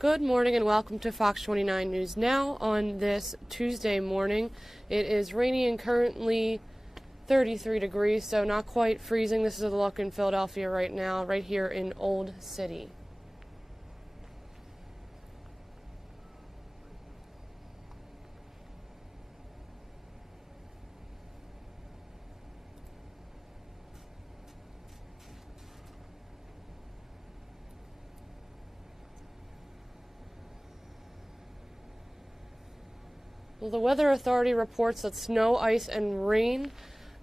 Good morning and welcome to Fox 29 News Now on this Tuesday morning. It is rainy and currently 33 degrees, so not quite freezing. This is the look in Philadelphia right now, right here in Old City. Well, the Weather Authority reports that snow, ice, and rain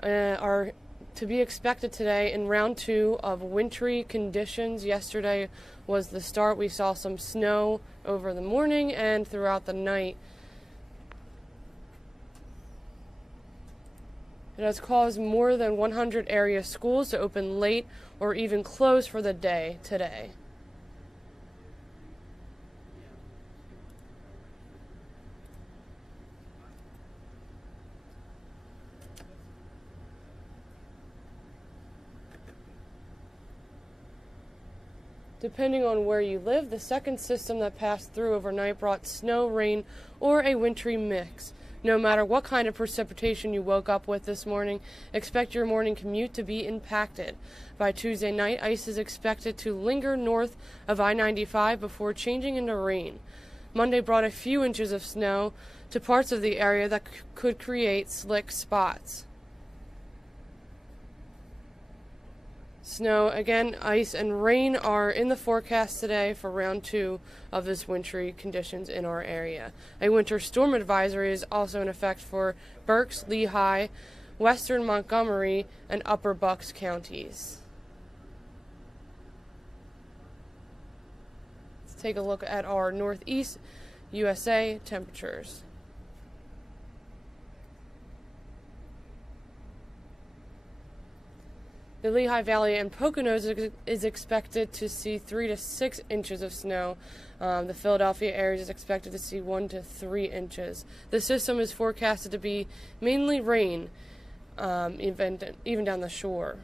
are to be expected today in round 2 of wintry conditions. Yesterday was the start. We saw some snow over the morning and throughout the night. It has caused more than 100 area schools to open late or even close for the day today. Depending on where you live, the second system that passed through overnight brought snow, rain, or a wintry mix. No matter what kind of precipitation you woke up with this morning, expect your morning commute to be impacted. By Tuesday night, ice is expected to linger north of I-95 before changing into rain. Monday brought a few inches of snow to parts of the area that could create slick spots. Snow, again, ice, and rain are in the forecast today for round 2 of this wintry conditions in our area. A winter storm advisory is also in effect for Berks, Lehigh, western Montgomery, and upper Bucks counties. Let's take a look at our northeast USA temperatures. The Lehigh Valley and Poconos is expected to see 3 to 6 inches of snow. The Philadelphia area is expected to see 1 to 3 inches. The system is forecasted to be mainly rain, even down the shore.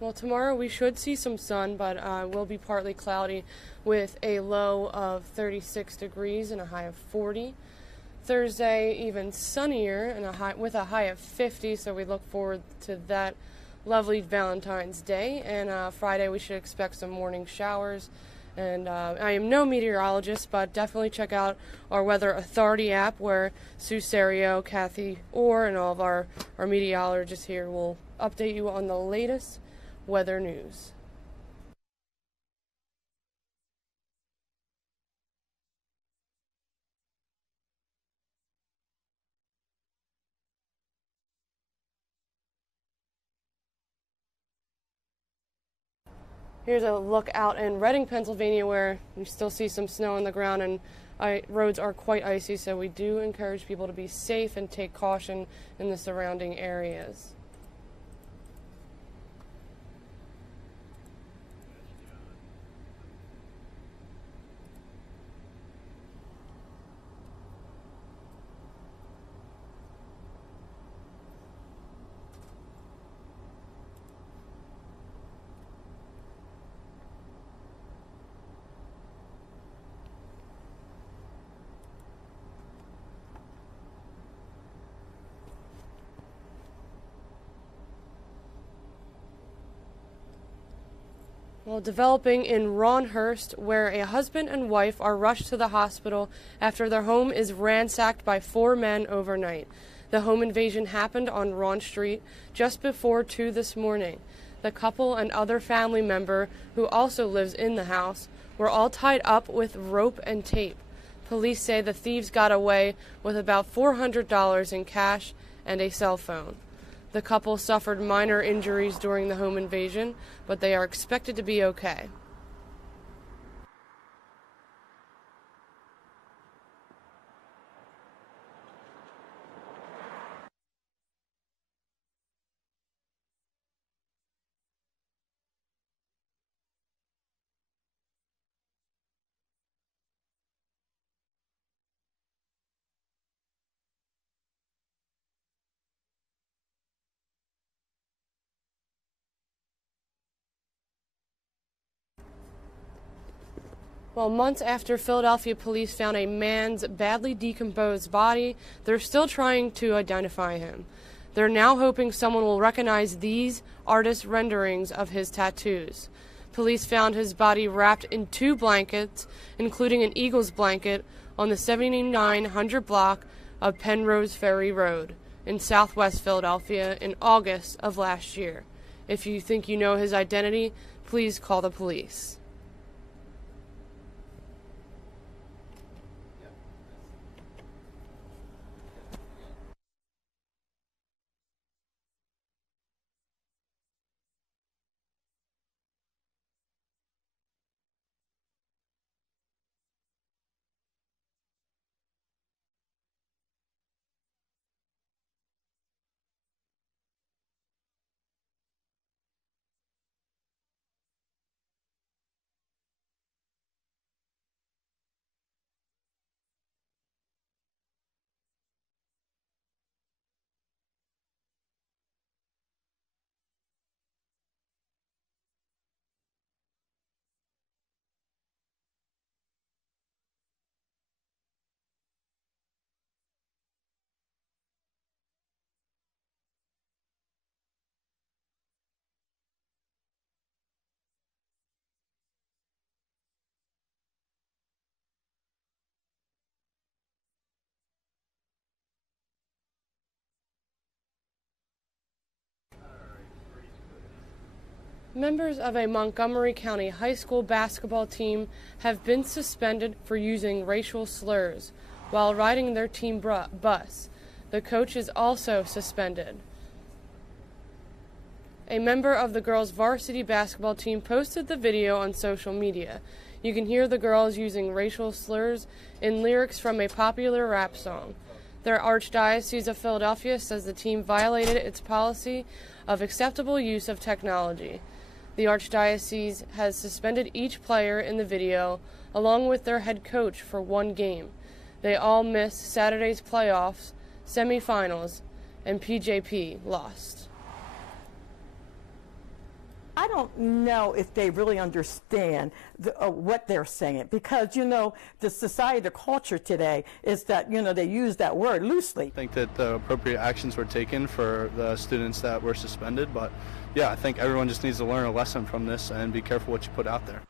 Well, tomorrow we should see some sun, but will be partly cloudy with a low of 36 degrees and a high of 40. Thursday, even sunnier and with a high of 50, so we look forward to that lovely Valentine's Day. And Friday we should expect some morning showers. And I am no meteorologist, but definitely check out our Weather Authority app where Sue Serio, Kathy Orr, and all of our meteorologists here will update you on the latest weather news. Here's a look out in Reading, Pennsylvania, where you still see some snow on the ground and roads are quite icy, so we do encourage people to be safe and take caution in the surrounding areas. Well, developing in Rhawnhurst, where a husband and wife are rushed to the hospital after their home is ransacked by 4 men overnight. The home invasion happened on Rhawn Street just before 2 this morning. The couple and other family member, who also lives in the house, were all tied up with rope and tape. Police say the thieves got away with about $400 in cash and a cell phone. The couple suffered minor injuries during the home invasion, but they are expected to be okay. Well, months after Philadelphia police found a man's badly decomposed body, they're still trying to identify him. They're now hoping someone will recognize these artist renderings of his tattoos. Police found his body wrapped in 2 blankets, including an Eagles blanket, on the 7900 block of Penrose Ferry Road in southwest Philadelphia in August of last year. If you think you know his identity, please call the police. Members of a Montgomery County high school basketball team have been suspended for using racial slurs while riding their team bus. The coach is also suspended. A member of the girls' varsity basketball team posted the video on social media. You can hear the girls using racial slurs in lyrics from a popular rap song. Their Archdiocese of Philadelphia says the team violated its policy of acceptable use of technology. The Archdiocese has suspended each player in the video, along with their head coach, for 1 game. They all missed Saturday's playoffs, semifinals, and PJP lost. I don't know if they really understand what they're saying, because, the society, the culture today is that, they use that word loosely. I think that the appropriate actions were taken for the students that were suspended, but yeah, I think everyone just needs to learn a lesson from this and be careful what you put out there.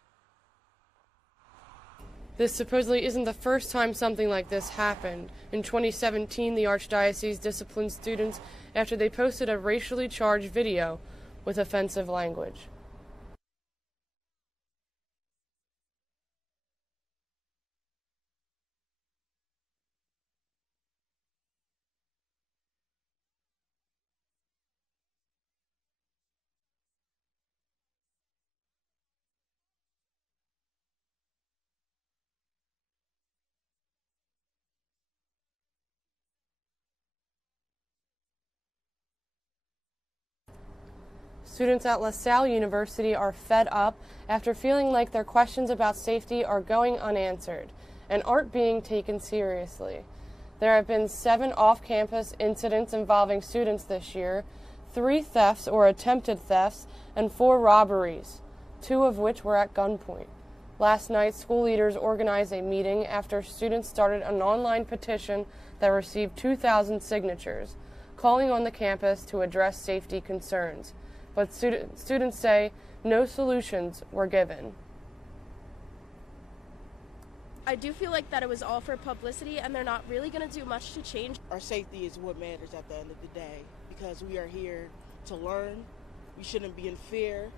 This supposedly isn't the first time something like this happened. In 2017, the Archdiocese disciplined students after they posted a racially charged video with offensive language. Students at LaSalle University are fed up after feeling like their questions about safety are going unanswered and aren't being taken seriously. There have been 7 off-campus incidents involving students this year, 3 thefts or attempted thefts, and 4 robberies, 2 of which were at gunpoint. Last night, school leaders organized a meeting after students started an online petition that received 2,000 signatures, calling on the campus to address safety concerns. But students say no solutions were given. I do feel like that it was all for publicity and they're not really going to do much to change. Our safety is what matters at the end of the day because we are here to learn. We shouldn't be in fear.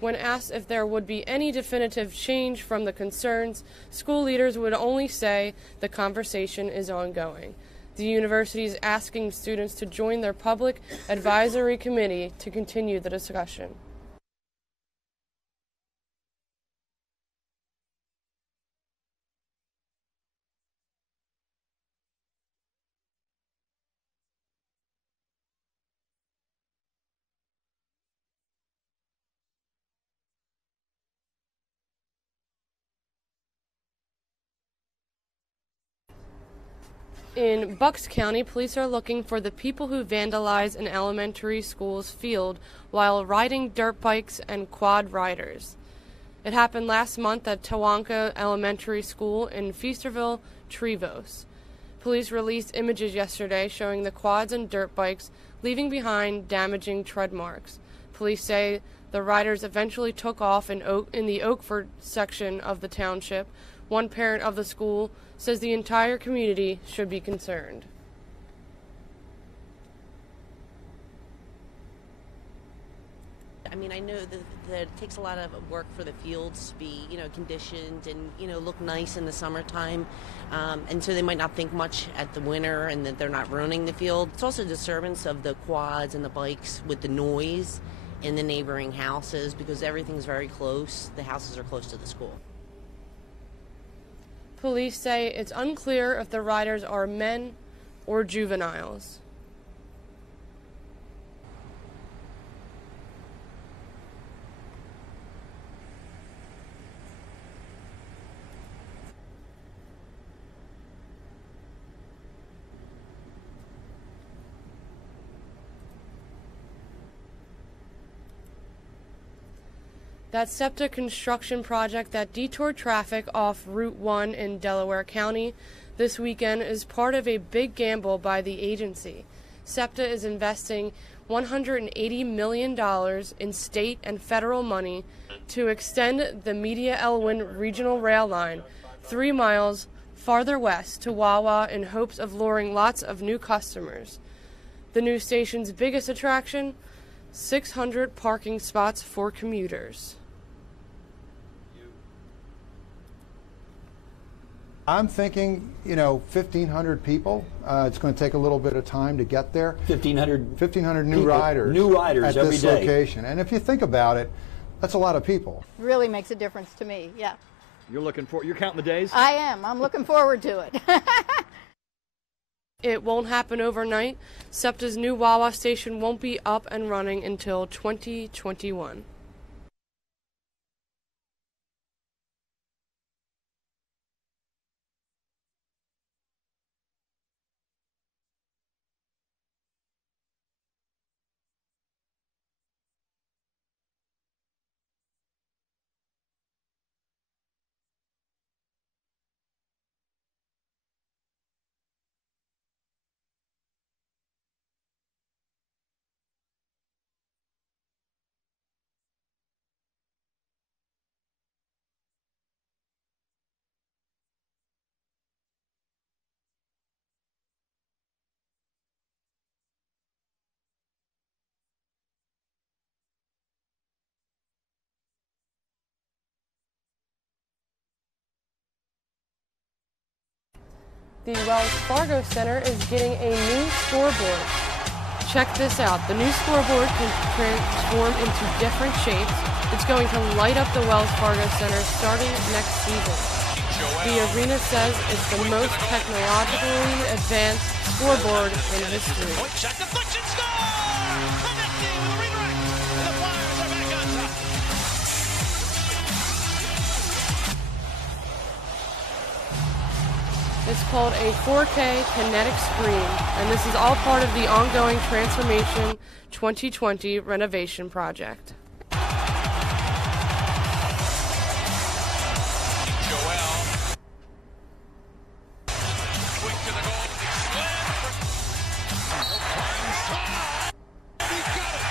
When asked if there would be any definitive change from the concerns, school leaders would only say the conversation is ongoing. The university is asking students to join their public advisory committee to continue the discussion. In Bucks County, police are looking for the people who vandalized an elementary school's field while riding dirt bikes and quad riders. It happened last month at Tawanka Elementary School in Feasterville, Trevose. Police released images yesterday showing the quads and dirt bikes leaving behind damaging tread marks. Police say the riders eventually took off in the Oakford section of the township. One parent of the school says the entire community should be concerned. I mean, I know that it takes a lot of work for the fields to be, conditioned and, look nice in the summertime. And so they might not think much at the winter and that they're not ruining the field. It's also a disturbance of the quads and the bikes with the noise in the neighboring houses because everything's very close. The houses are close to the school. Police say it's unclear if the riders are men or juveniles. That SEPTA construction project that detoured traffic off Route 1 in Delaware County this weekend is part of a big gamble by the agency. SEPTA is investing $180 million in state and federal money to extend the Media Elwyn Regional Rail Line 3 miles farther west to Wawa in hopes of luring lots of new customers. The new station's biggest attraction, 600 parking spots for commuters. I'm thinking, 1,500 people. It's going to take a little bit of time to get there. 1,500 new riders. New riders at every this day. location. And if you think about it, that's a lot of people. Really makes a difference to me, yeah. You're counting the days? I am. I'm looking forward to it. It won't happen overnight. SEPTA's new Wawa station won't be up and running until 2021. The Wells Fargo Center is getting a new scoreboard. Check this out. The new scoreboard can transform into different shapes. It's going to light up the Wells Fargo Center starting next season. The arena says it's the most technologically advanced scoreboard in history. Check deflection, score! Connecting with a redirect, and the Flyers are back on top. It's called a 4K kinetic screen, and this is all part of the ongoing Transformation 2020 renovation project.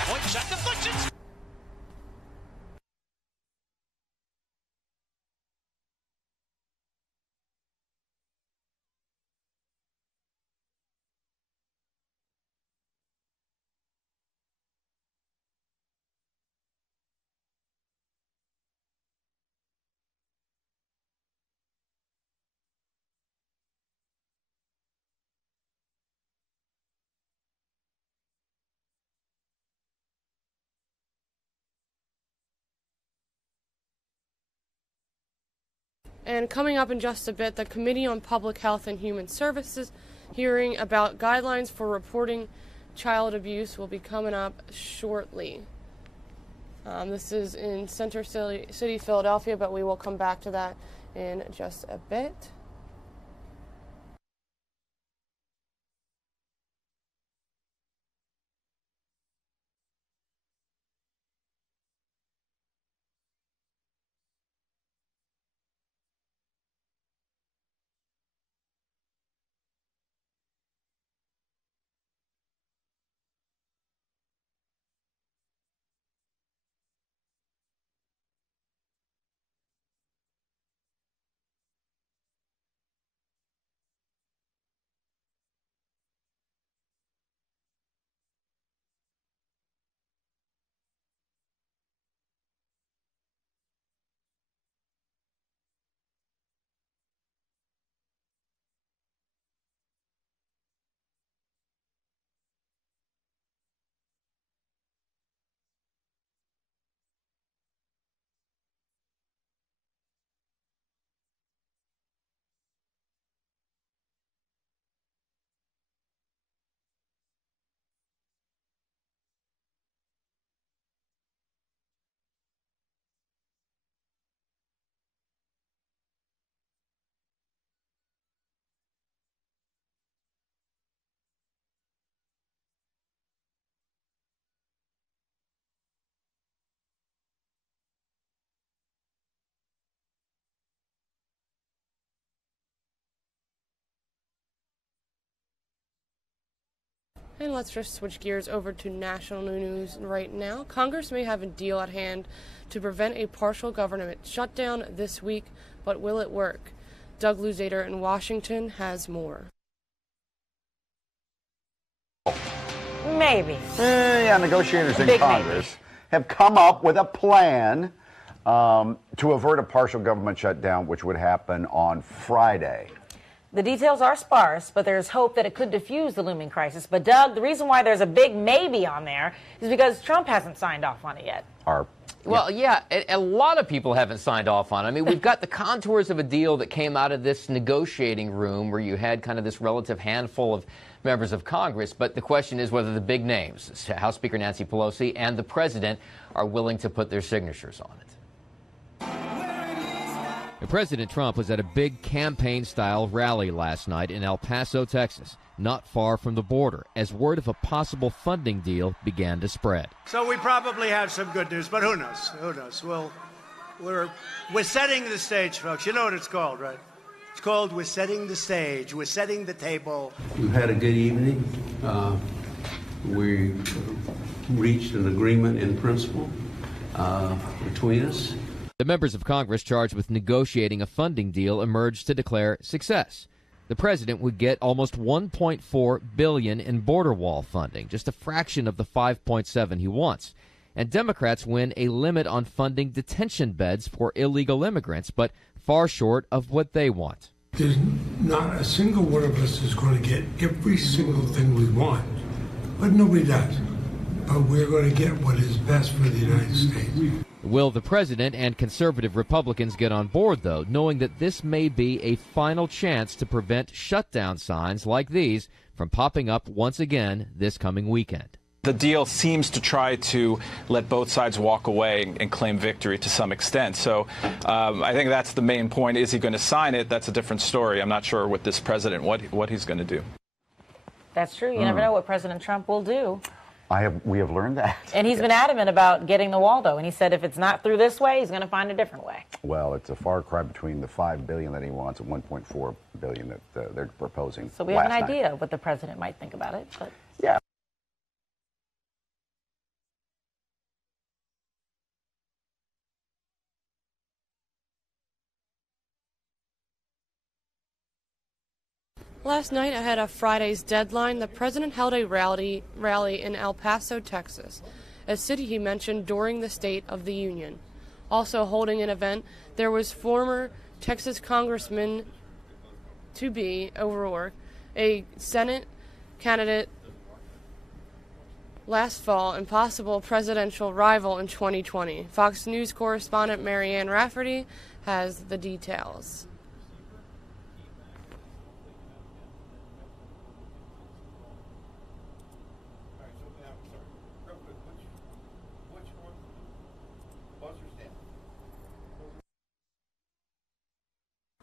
Point shot deflection. And coming up in just a bit, the Committee on Public Health and Human Services hearing about guidelines for reporting child abuse will be coming up shortly. This is in Center City, Philadelphia, but we will come back to that in just a bit. And let's just switch gears over to national news right now. Congress may have a deal at hand to prevent a partial government shutdown this week, but will it work? Doug Luzader in Washington has more. Maybe. Yeah, negotiators in Congress have come up with a plan to avert a partial government shutdown, which would happen on Friday. The details are sparse, but there's hope that it could diffuse the looming crisis. But, Doug, the reason why there's a big maybe on there is because Trump hasn't signed off on it yet. Well, yeah, a lot of people haven't signed off on it. I mean, we've got the contours of a deal that came out of this negotiating room where you had kind of this relative handful of members of Congress. But the question is whether the big names, House Speaker Nancy Pelosi and the president, are willing to put their signatures on it. President Trump was at a big campaign-style rally last night in El Paso, Texas, not far from the border, as word of a possible funding deal began to spread. So we probably have some good news, but who knows? Who knows? We're setting the stage, folks. You know what it's called, right? It's called We're Setting the Stage. We're setting the table. We've had a good evening. We reached an agreement in principle between us. The members of Congress charged with negotiating a funding deal emerged to declare success. The president would get almost $1.4 billion in border wall funding, just a fraction of the $5.7 he wants. And Democrats win a limit on funding detention beds for illegal immigrants, but far short of what they want. There's not a single one of us is going to get every single thing we want, but nobody does. But we're going to get what is best for the United States. Will the president and conservative Republicans get on board, though, knowing that this may be a final chance to prevent shutdown signs like these from popping up once again this coming weekend? The deal seems to try to let both sides walk away and claim victory to some extent. So I think that's the main point. Is he going to sign it? That's a different story. I'm not sure with this president what he's going to do. That's true. You never know what President Trump will do. We have learned that. And he's been adamant about getting the wall, though. And he said if it's not through this way, he's going to find a different way. Well, it's a far cry between the $5 billion that he wants and $1.4 billion that they're proposing. So we have an idea of what the president might think about it. But yeah. Last night, ahead of Friday's deadline, the president held a rally in El Paso, Texas, a city he mentioned during the State of the Union. Also holding an event, there was former Texas Congressman O'Rourke, a Senate candidate last fall and possible presidential rival in 2020. Fox News correspondent Marianne Rafferty has the details.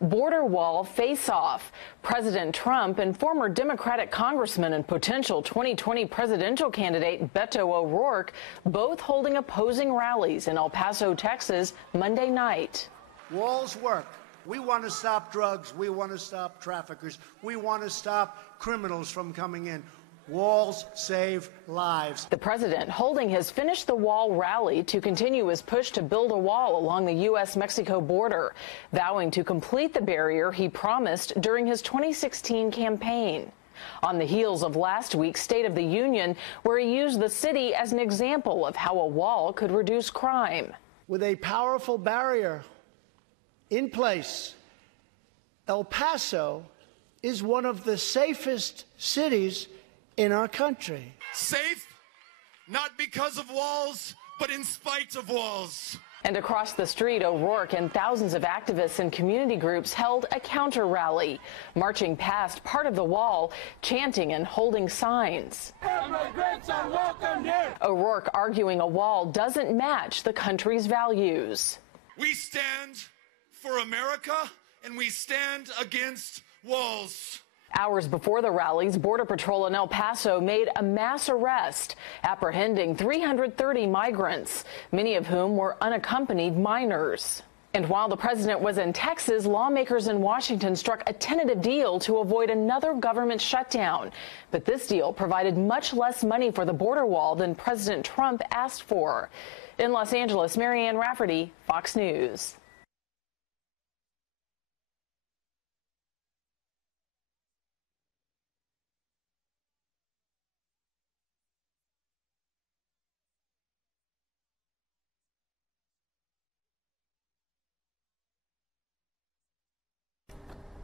Border wall face-off. President Trump and former Democratic congressman and potential 2020 presidential candidate Beto O'Rourke both holding opposing rallies in El Paso, Texas, Monday night. Walls work. We want to stop drugs. We want to stop traffickers. We want to stop criminals from coming in. Walls save lives. The president holding his Finish the Wall rally to continue his push to build a wall along the U.S.-Mexico border, vowing to complete the barrier he promised during his 2016 campaign. On the heels of last week's State of the Union, where he used the city as an example of how a wall could reduce crime. With a powerful barrier in place, El Paso is one of the safest cities in our country. Safe, not because of walls, but in spite of walls. And across the street, O'Rourke and thousands of activists and community groups held a counter rally, marching past part of the wall, chanting and holding signs. Immigrants are welcome here. O'Rourke arguing a wall doesn't match the country's values. We stand for America, and we stand against walls. Hours before the rallies, Border Patrol in El Paso made a mass arrest, apprehending 330 migrants, many of whom were unaccompanied minors. And while the president was in Texas, lawmakers in Washington struck a tentative deal to avoid another government shutdown. But this deal provided much less money for the border wall than President Trump asked for. In Los Angeles, Marianne Rafferty, Fox News.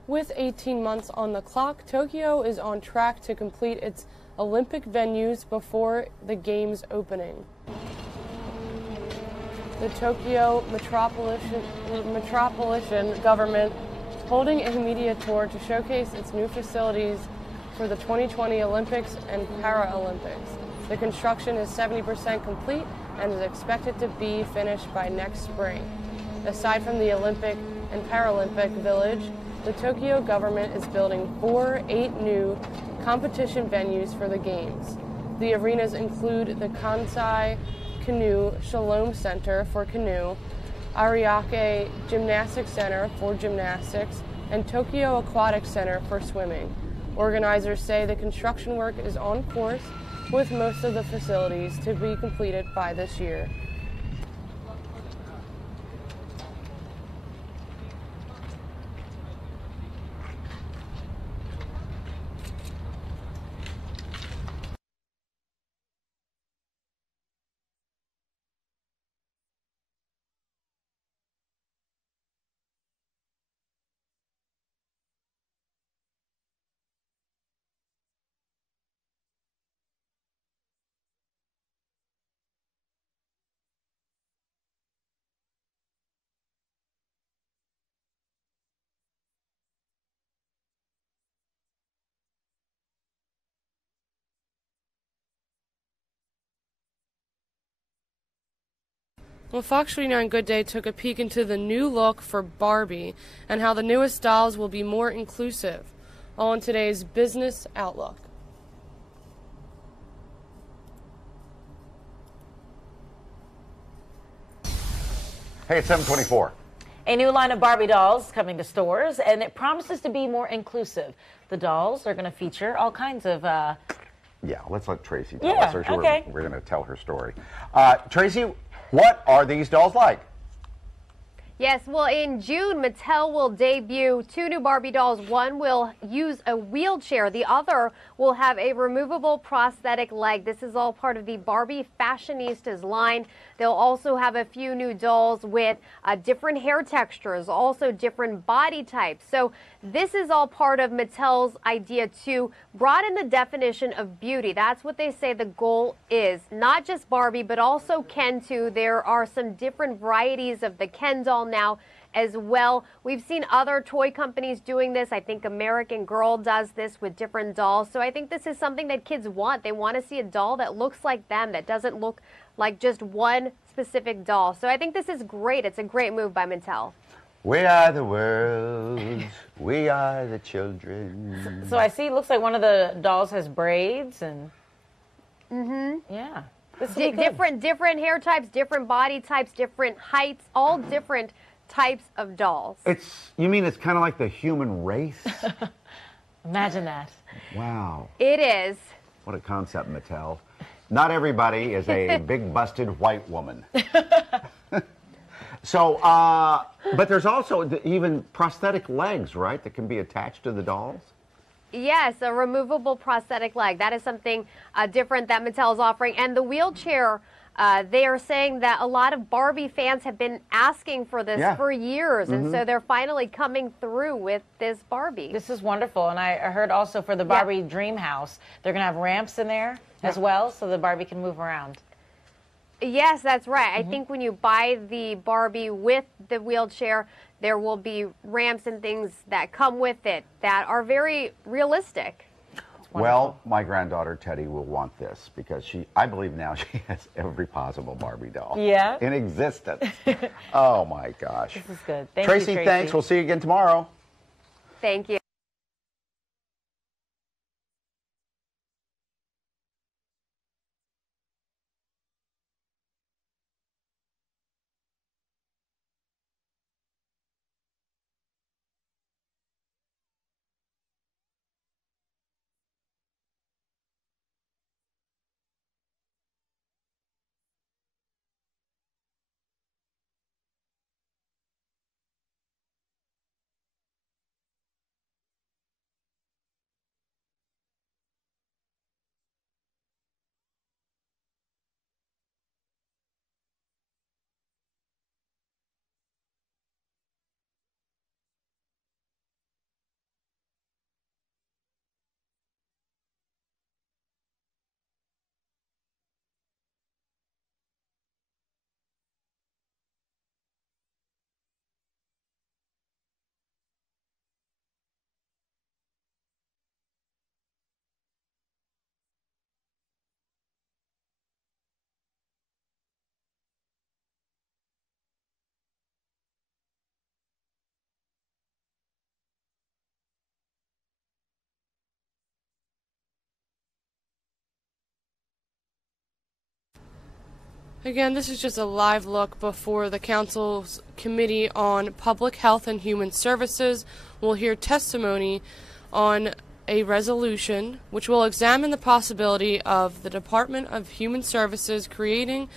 With 18 months on the clock, Tokyo is on track to complete its Olympic venues before the Games opening. The Tokyo Metropolitan government is holding a media tour to showcase its new facilities for the 2020 Olympics and Paralympics. The construction is 70% complete and is expected to be finished by next spring. Aside from the Olympic and Paralympic Village, the Tokyo government is building 8 new competition venues for the Games. The arenas include the Kansai Canoe Shalom Center for canoe, Ariake Gymnastics Center for gymnastics, and Tokyo Aquatic Center for swimming. Organizers say the construction work is on course, with most of the facilities to be completed by this year. Well, Fox 49 Good Day took a peek into the new look for Barbie and how the newest dolls will be more inclusive. All in today's Business Outlook. Hey, it's 7:24. A new line of Barbie dolls coming to stores, and it promises to be more inclusive. The dolls are going to feature all kinds of... Yeah, let's let Tracy tell us. Okay. We're going to tell her story. Tracy, what are these dolls like? Yes, well, in June, Mattel will debut 2 new Barbie dolls. One will use a wheelchair. The other will have a removable prosthetic leg. This is all part of the Barbie Fashionistas line. They'll also have a few new dolls with different hair textures, also different body types. So this is all part of Mattel's idea to broaden the definition of beauty. That's what they say the goal is. Not just Barbie, but also Ken, too. There are some different varieties of the Ken doll now, as well. We've seen other toy companies doing this. I think American Girl does this with different dolls. So I think this is something that kids want. They want to see a doll that looks like them, that doesn't look like just one specific doll. So I think this is great. It's a great move by Mattel. We are the world. We are the children. So I see it looks like one of the dolls has braids and... Yeah. Different hair types, different body types, different heights, all different types of dolls. You mean it's kind of like the human race? Imagine that. Wow. It is. What a concept, Mattel. Not everybody is a big busted white woman. So, but there's also even prosthetic legs, right, that can be attached to the dolls? Yes, a removable prosthetic leg. That is something different that Mattel is offering. And the wheelchair, they are saying that a lot of Barbie fans have been asking for this for years. And so they're finally coming through with this Barbie. This is wonderful. And I heard also for the Barbie Dream House, they're going to have ramps in there as well so the Barbie can move around. Yes, that's right. I think when you buy the Barbie with the wheelchair, there will be ramps and things that come with it that are very realistic. Well, my granddaughter Teddy will want this because I believe now she has every possible Barbie doll in existence. Oh my gosh. This is good. Thank Tracy, you, Tracy. Thanks. We'll see you again tomorrow. Thank you. Again, this is just a live look before the Council's Committee on Public Health and Human Services will hear testimony on a resolution which will examine the possibility of the Department of Human Services creating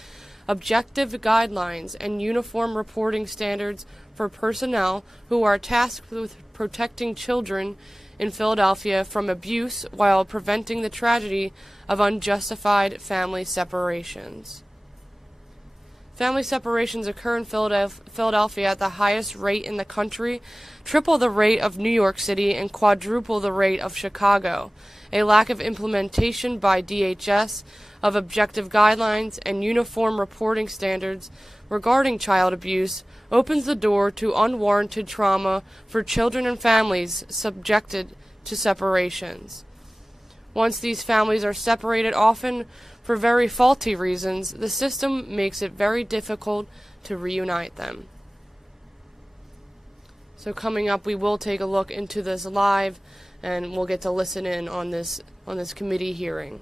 objective guidelines and uniform reporting standards for personnel who are tasked with protecting children in Philadelphia from abuse while preventing the tragedy of unjustified family separations. Family separations occur in Philadelphia at the highest rate in the country, triple the rate of New York City and quadruple the rate of Chicago. A lack of implementation by DHS of objective guidelines and uniform reporting standards regarding child abuse opens the door to unwarranted trauma for children and families subjected to separations. Once these families are separated, often for very faulty reasons, the system makes it very difficult to reunite them. So coming up, we will take a look into this live, and we'll get to listen in on this committee hearing.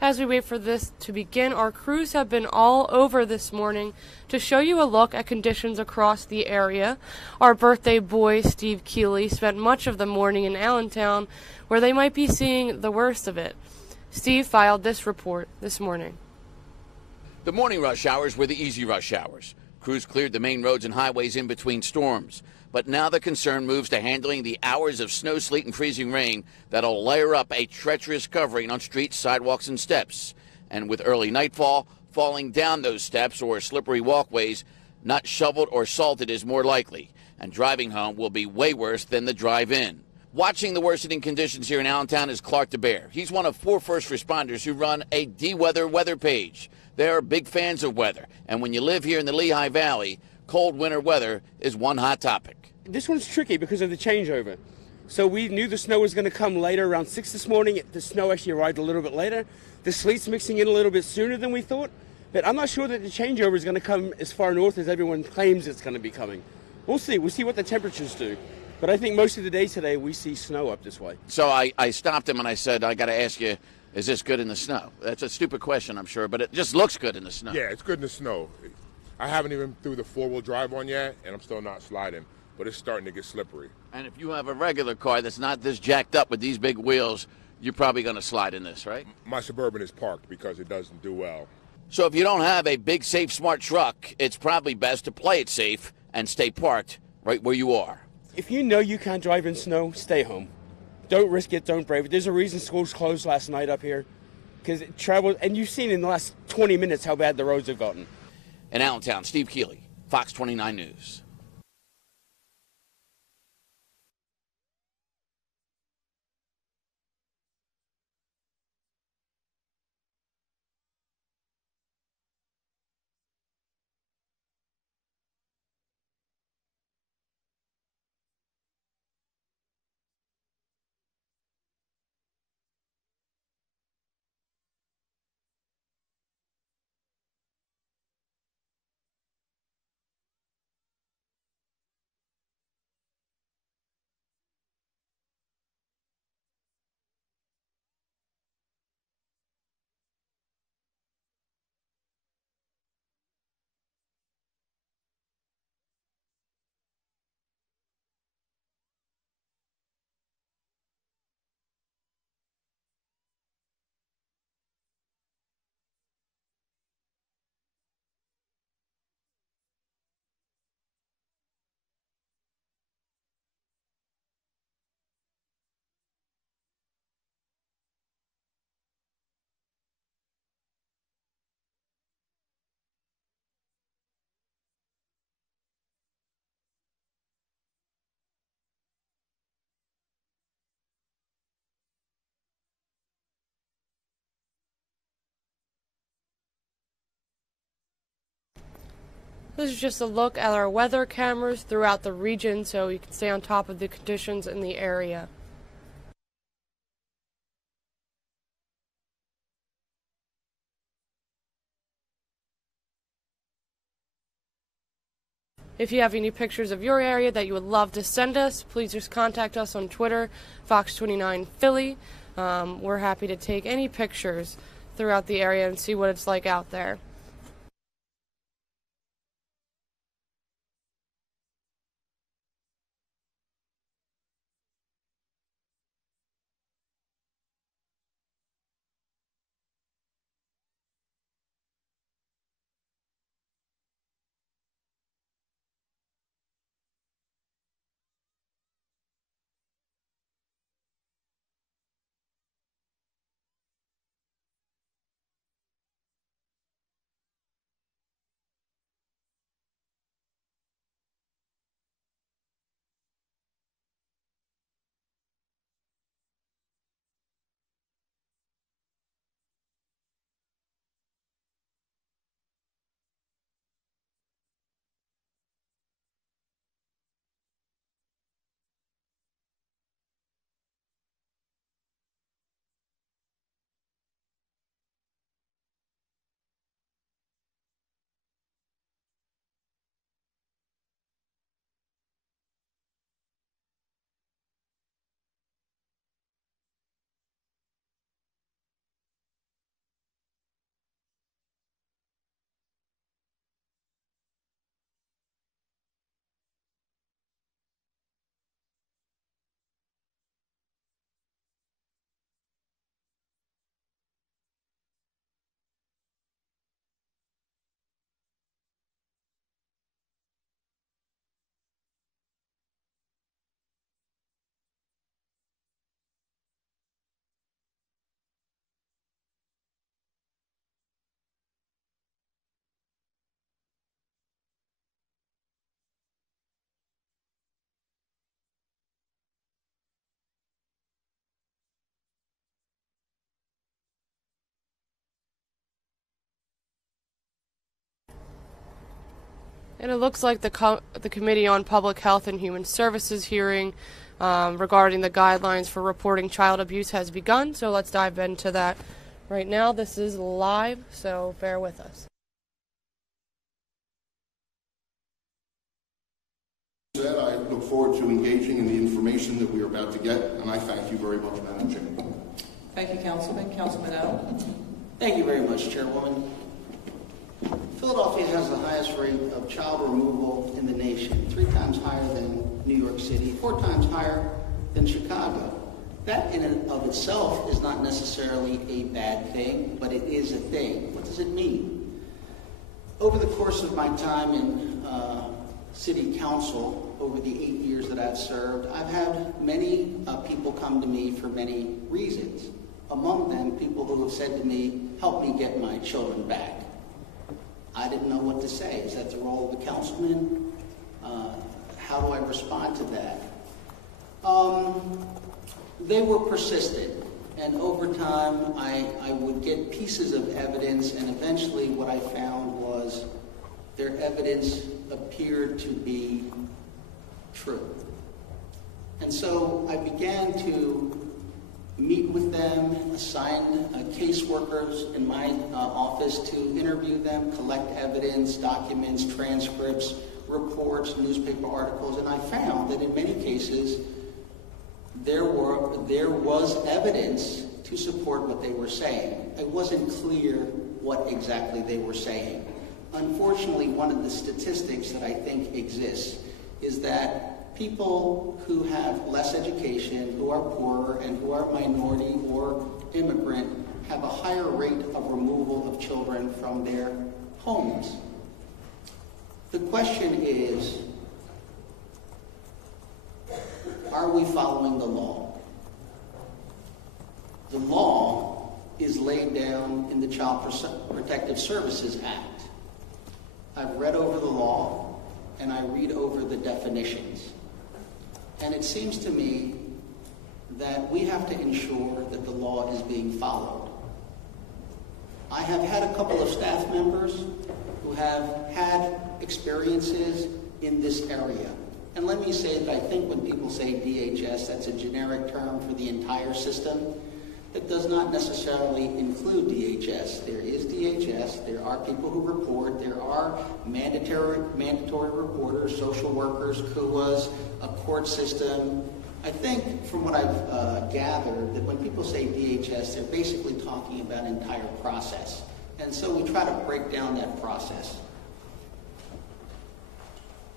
As we wait for this to begin, our crews have been all over this morning to show you a look at conditions across the area. Our birthday boy, Steve Keeley, spent much of the morning in Allentown, where they might be seeing the worst of it. Steve filed this report this morning. The morning rush hours were the easy rush hours. Crews cleared the main roads and highways in between storms. But now the concern moves to handling the hours of snow, sleet, and freezing rain that'll layer up a treacherous covering on streets, sidewalks, and steps. And with early nightfall, falling down those steps or slippery walkways, not shoveled or salted is more likely. And driving home will be way worse than the drive in. Watching the worsening conditions here in Allentown is Clark DeBear. He's one of 4 first responders who run a D-Weather weather page. They're big fans of weather. And when you live here in the Lehigh Valley, cold winter weather is one hot topic. This one's tricky because of the changeover. So we knew the snow was going to come later, around 6 this morning. The snow actually arrived a little bit later. The sleet's mixing in a little bit sooner than we thought. But I'm not sure that the changeover is going to come as far north as everyone claims it's going to be coming. We'll see. We'll see what the temperatures do. But I think most of the day today we see snow up this way. So I stopped him and I said, I got to ask you, is this good in the snow? That's a stupid question, I'm sure, but it just looks good in the snow. Yeah, it's good in the snow. I haven't even threw the 4-wheel drive one yet, and I'm still not sliding, but it's starting to get slippery. And if you have a regular car that's not this jacked up with these big wheels, you're probably going to slide in this, right? My Suburban is parked because it doesn't do well. So if you don't have a big, safe, smart truck, it's probably best to play it safe and stay parked right where you are. If you know you can't drive in snow, stay home. Don't risk it, don't brave it. There's a reason schools closed last night up here. Because travel, and you've seen in the last 20 minutes how bad the roads have gotten. In Allentown, Steve Keeley, Fox 29 News. This is just a look at our weather cameras throughout the region so you can stay on top of the conditions in the area. If you have any pictures of your area that you would love to send us, please just contact us on Twitter, Fox29Philly. We're happy to take any pictures throughout the area and see what it's like out there. And it looks like the Committee on Public Health and Human Services hearing regarding the guidelines for reporting child abuse has begun. So let's dive into that right now. This is live, so bear with us. I look forward to engaging in the information that we are about to get, and I thank you very much, Madam Chair. Thank you, Councilman. Councilman Al. Thank you very much, Chairwoman. Philadelphia has the highest rate of child removal in the nation, 3 times higher than New York City, 4 times higher than Chicago. That in and of itself is not necessarily a bad thing, but it is a thing. What does it mean? Over the course of my time in City Council, over the 8 years that I've served, I've had many people come to me for many reasons. Among them, people who have said to me, help me get my children back. I didn't know what to say. Is that the role of the councilman? How do I respond to that? They were persistent, and over time I would get pieces of evidence, and eventually what I found was their evidence appeared to be true. And so I began to meet with them, assign caseworkers in my office to interview them, collect evidence, documents, transcripts, reports, newspaper articles, and I found that in many cases there was evidence to support what they were saying. It wasn't clear what exactly they were saying. Unfortunately, one of the statistics that I think exists is that people who have less education, who are poorer, and who are minority or immigrant have a higher rate of removal of children from their homes. The question is, are we following the law? The law is laid down in the Child Protective Services Act. I've read over the law, and I read over the definitions. And it seems to me that we have to ensure that the law is being followed. I have had a couple of staff members who have had experiences in this area. And let me say that I think when people say DHS, that's a generic term for the entire system. That does not necessarily include DHS. There is DHS, there are people who report, there are mandatory reporters, social workers, CUAs, a court system. I think from what I've gathered that when people say DHS, they're basically talking about an entire process. And so we try to break down that process.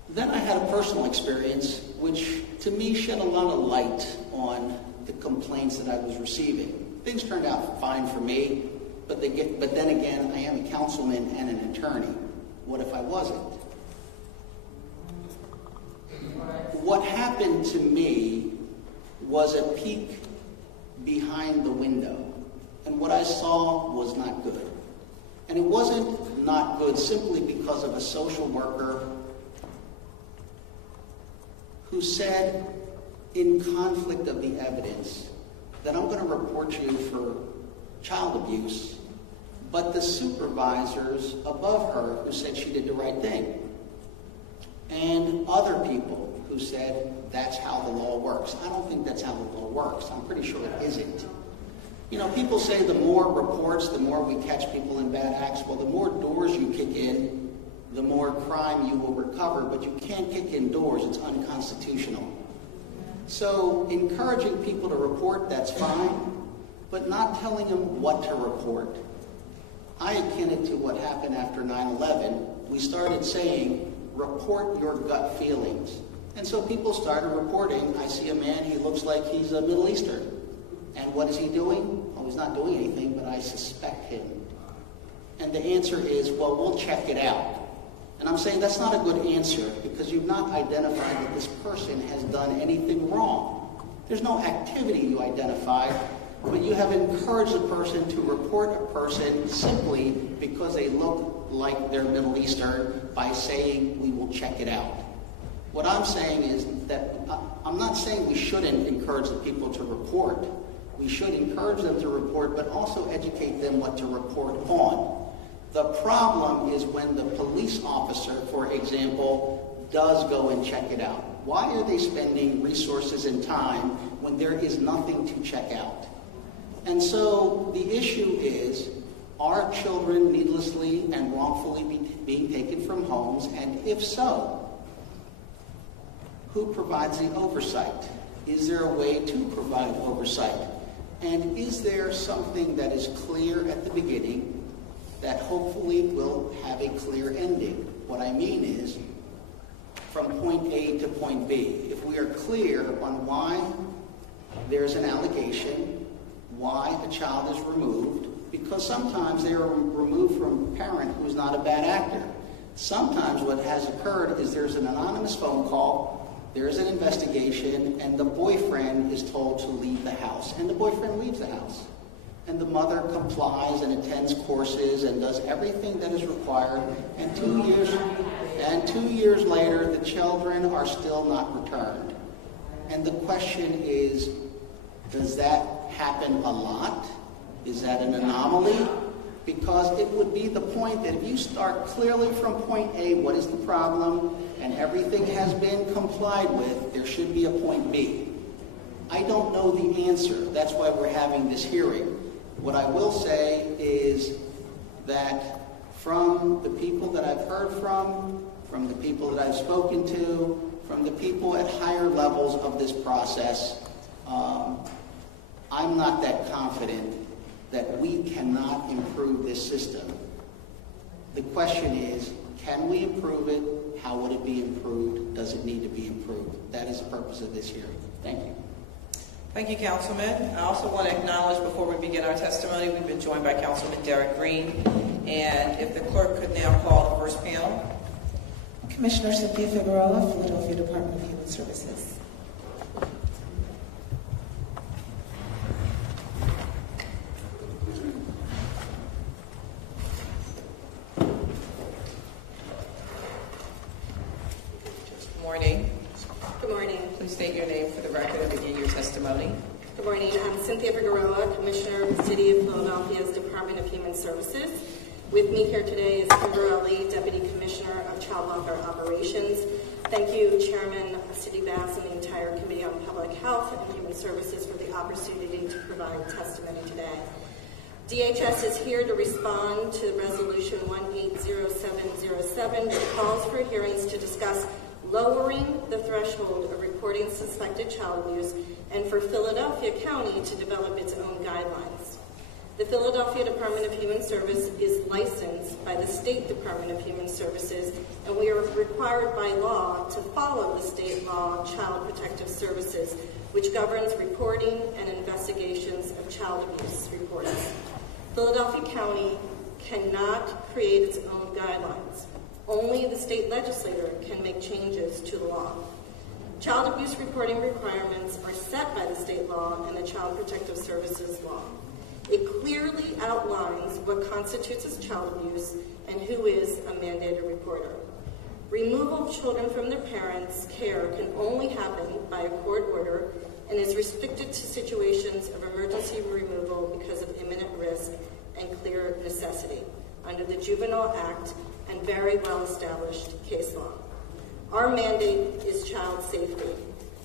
Then I had a personal experience which to me shed a lot of light on the complaints that I was receiving. Things turned out fine for me, but then again, I am a councilman and an attorney. What if I wasn't? What happened to me was a peek behind the window, and what I saw was not good. And it wasn't not good simply because of a social worker who said, in conflict of the evidence, that I'm going to report you for child abuse, but the supervisors above her who said she did the right thing, and other people who said that's how the law works. I don't think that's how the law works. I'm pretty sure it isn't. You know, people say the more reports, the more we catch people in bad acts. Well, the more doors you kick in, the more crime you will recover, but you can't kick in doors. It's unconstitutional. So encouraging people to report, that's fine, but not telling them what to report. I akin it to what happened after 9/11. We started saying, report your gut feelings. And so people started reporting, I see a man, he looks like he's a Middle Eastern. And what is he doing? Well, he's not doing anything, but I suspect him. And the answer is, well, we'll check it out. And I'm saying that's not a good answer because you've not identified that this person has done anything wrong. There's no activity you identified, but you have encouraged a person to report a person simply because they look like they're Middle Eastern by saying we will check it out. What I'm saying is that I'm not saying we shouldn't encourage the people to report. We should encourage them to report, but also educate them what to report on. The problem is when the police officer, for example, does go and check it out. Why are they spending resources and time when there is nothing to check out? And so the issue is, are children needlessly and wrongfully being taken from homes? And if so, who provides the oversight? Is there a way to provide oversight? And is there something that is clear at the beginning that hopefully will have a clear ending? What I mean is, from point A to point B, if we are clear on why there's an allegation, why a child is removed, because sometimes they are removed from a parent who's not a bad actor. Sometimes what has occurred is there's an anonymous phone call, there's an investigation, and the boyfriend is told to leave the house. And the boyfriend leaves the house. And the mother complies and attends courses and does everything that is required. And 2 years later, the children are still not returned. And the question is, does that happen a lot? Is that an anomaly? Because it would be the point that if you start clearly from point A, what is the problem, and everything has been complied with, there should be a point B. I don't know the answer. That's why we're having this hearing. What I will say is that from the people that I've heard from the people that I've spoken to, from the people at higher levels of this process, I'm not that confident that we cannot improve this system. The question is, can we improve it? How would it be improved? Does it need to be improved? That is the purpose of this hearing. Thank you. Thank you, Councilman. I also want to acknowledge before we begin our testimony, we've been joined by Councilman Derek Green. And if the clerk could now call the first panel. Commissioner Cynthia Figueroa, Philadelphia Department of Human Services. Good morning. Good morning. Please state your name for the record and begin your testimony. Good morning. I'm Cynthia Figueroa, Commissioner of the City of Philadelphia's Department of Human Services. With me here today is Kimber Ali, Deputy Commissioner of Child Welfare Operations. Thank you, Chairman City Bass and the entire Committee on Public Health and Human Services for the opportunity to provide testimony today. DHS is here to respond to Resolution 180707, which calls for hearings to discuss lowering the threshold of reporting suspected child abuse and for Philadelphia County to develop its own guidelines. The Philadelphia Department of Human Services is licensed by the State Department of Human Services, and we are required by law to follow the state law Child Protective Services, which governs reporting and investigations of child abuse reports. Philadelphia County cannot create its own guidelines. Only the state legislature can make changes to the law. Child abuse reporting requirements are set by the state law and the Child Protective Services law. It clearly outlines what constitutes as child abuse and who is a mandated reporter. Removal of children from their parents' care can only happen by a court order and is restricted to situations of emergency removal because of imminent risk and clear necessity under the Juvenile Act and very well-established case law. Our mandate is child safety.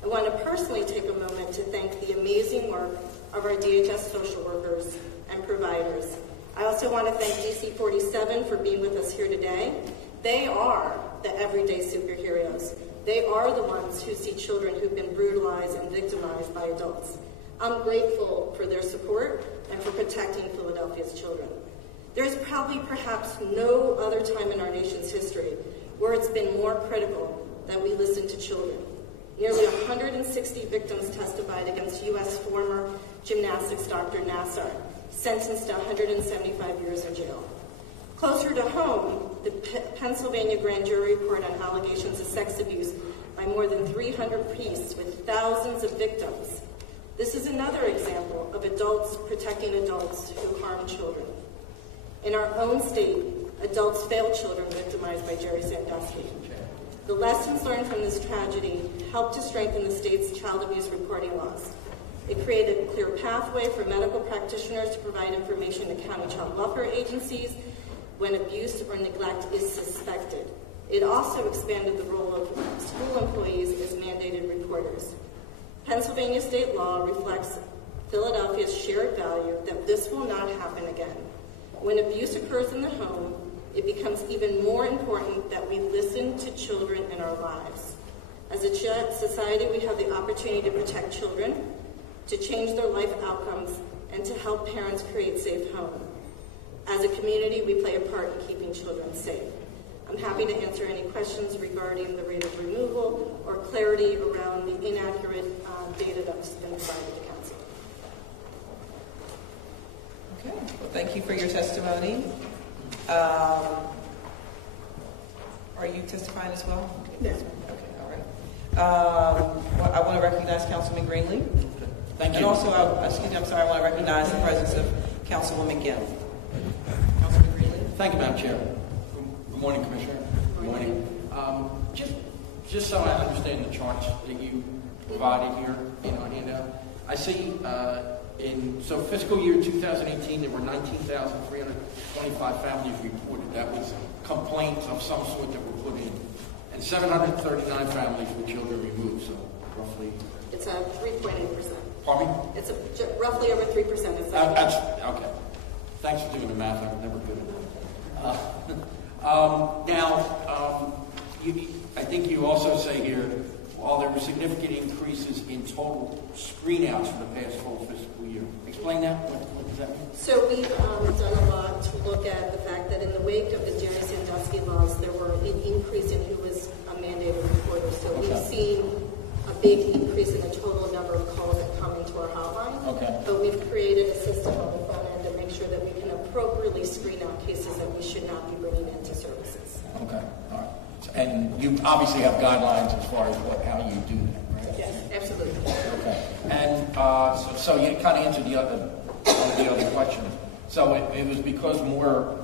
I want to personally take a moment to thank the amazing work of our DHS social workers and providers. I also want to thank DC 47 for being with us here today. They are the everyday superheroes. They are the ones who see children who've been brutalized and victimized by adults. I'm grateful for their support and for protecting Philadelphia's children. There's probably perhaps no other time in our nation's history where it's been more critical that we listen to children. Nearly 160 victims testified against U.S. former gymnastics Dr. Nassar, sentenced to 175 years in jail. Closer to home, the Pennsylvania grand jury report on allegations of sex abuse by more than 300 priests with thousands of victims. This is another example of adults protecting adults who harm children. In our own state, adults fail children victimized by Jerry Sandusky. The lessons learned from this tragedy helped to strengthen the state's child abuse reporting laws. It created a clear pathway for medical practitioners to provide information to county child welfare agencies when abuse or neglect is suspected. It also expanded the role of school employees as mandated reporters. Pennsylvania state law reflects Philadelphia's shared value that this will not happen again. When abuse occurs in the home, it becomes even more important that we listen to children in our lives. As a society, we have the opportunity to protect children, to change their life outcomes, and to help parents create safe homes. As a community, we play a part in keeping children safe. I'm happy to answer any questions regarding the rate of removal or clarity around the inaccurate data that's been provided to council. Okay, well, thank you for your testimony. Are you testifying as well? Yes. Okay, all right. I want to recognize Councilman Greenlee. Thank you. And also, I want to recognize the presence of Councilwoman Gill. Councilman Greenlee. Thank you, Madam Chair. Good morning, Commissioner. Good morning. Just so I understand the charts that you provided here in our handout, I see so fiscal year 2018, there were 19,325 families reported. That was complaints of some sort that were put in. And 739 families with children removed, so roughly. It's 3.8%. Pardon me? It's roughly over 3%. That's okay. Thanks for doing the math. I'm never good at that. I think you also say here, while there were significant increases in total screen outs for the past full fiscal year. Explain that. What does that mean? So we've done a lot to look at the fact that in the wake of the Jerry Sandusky laws, there were an increase in who was a mandated reporter. So we've seen a big increase in the total number of calls that come into our hotline. Okay. But we've created a system on the front end to make sure that we can appropriately screen out cases that we should not be bringing into services. Okay. All right. And you obviously have guidelines as far as how you do that, right? Yes, absolutely. Okay. And so you kind of answered the other question. So it was because more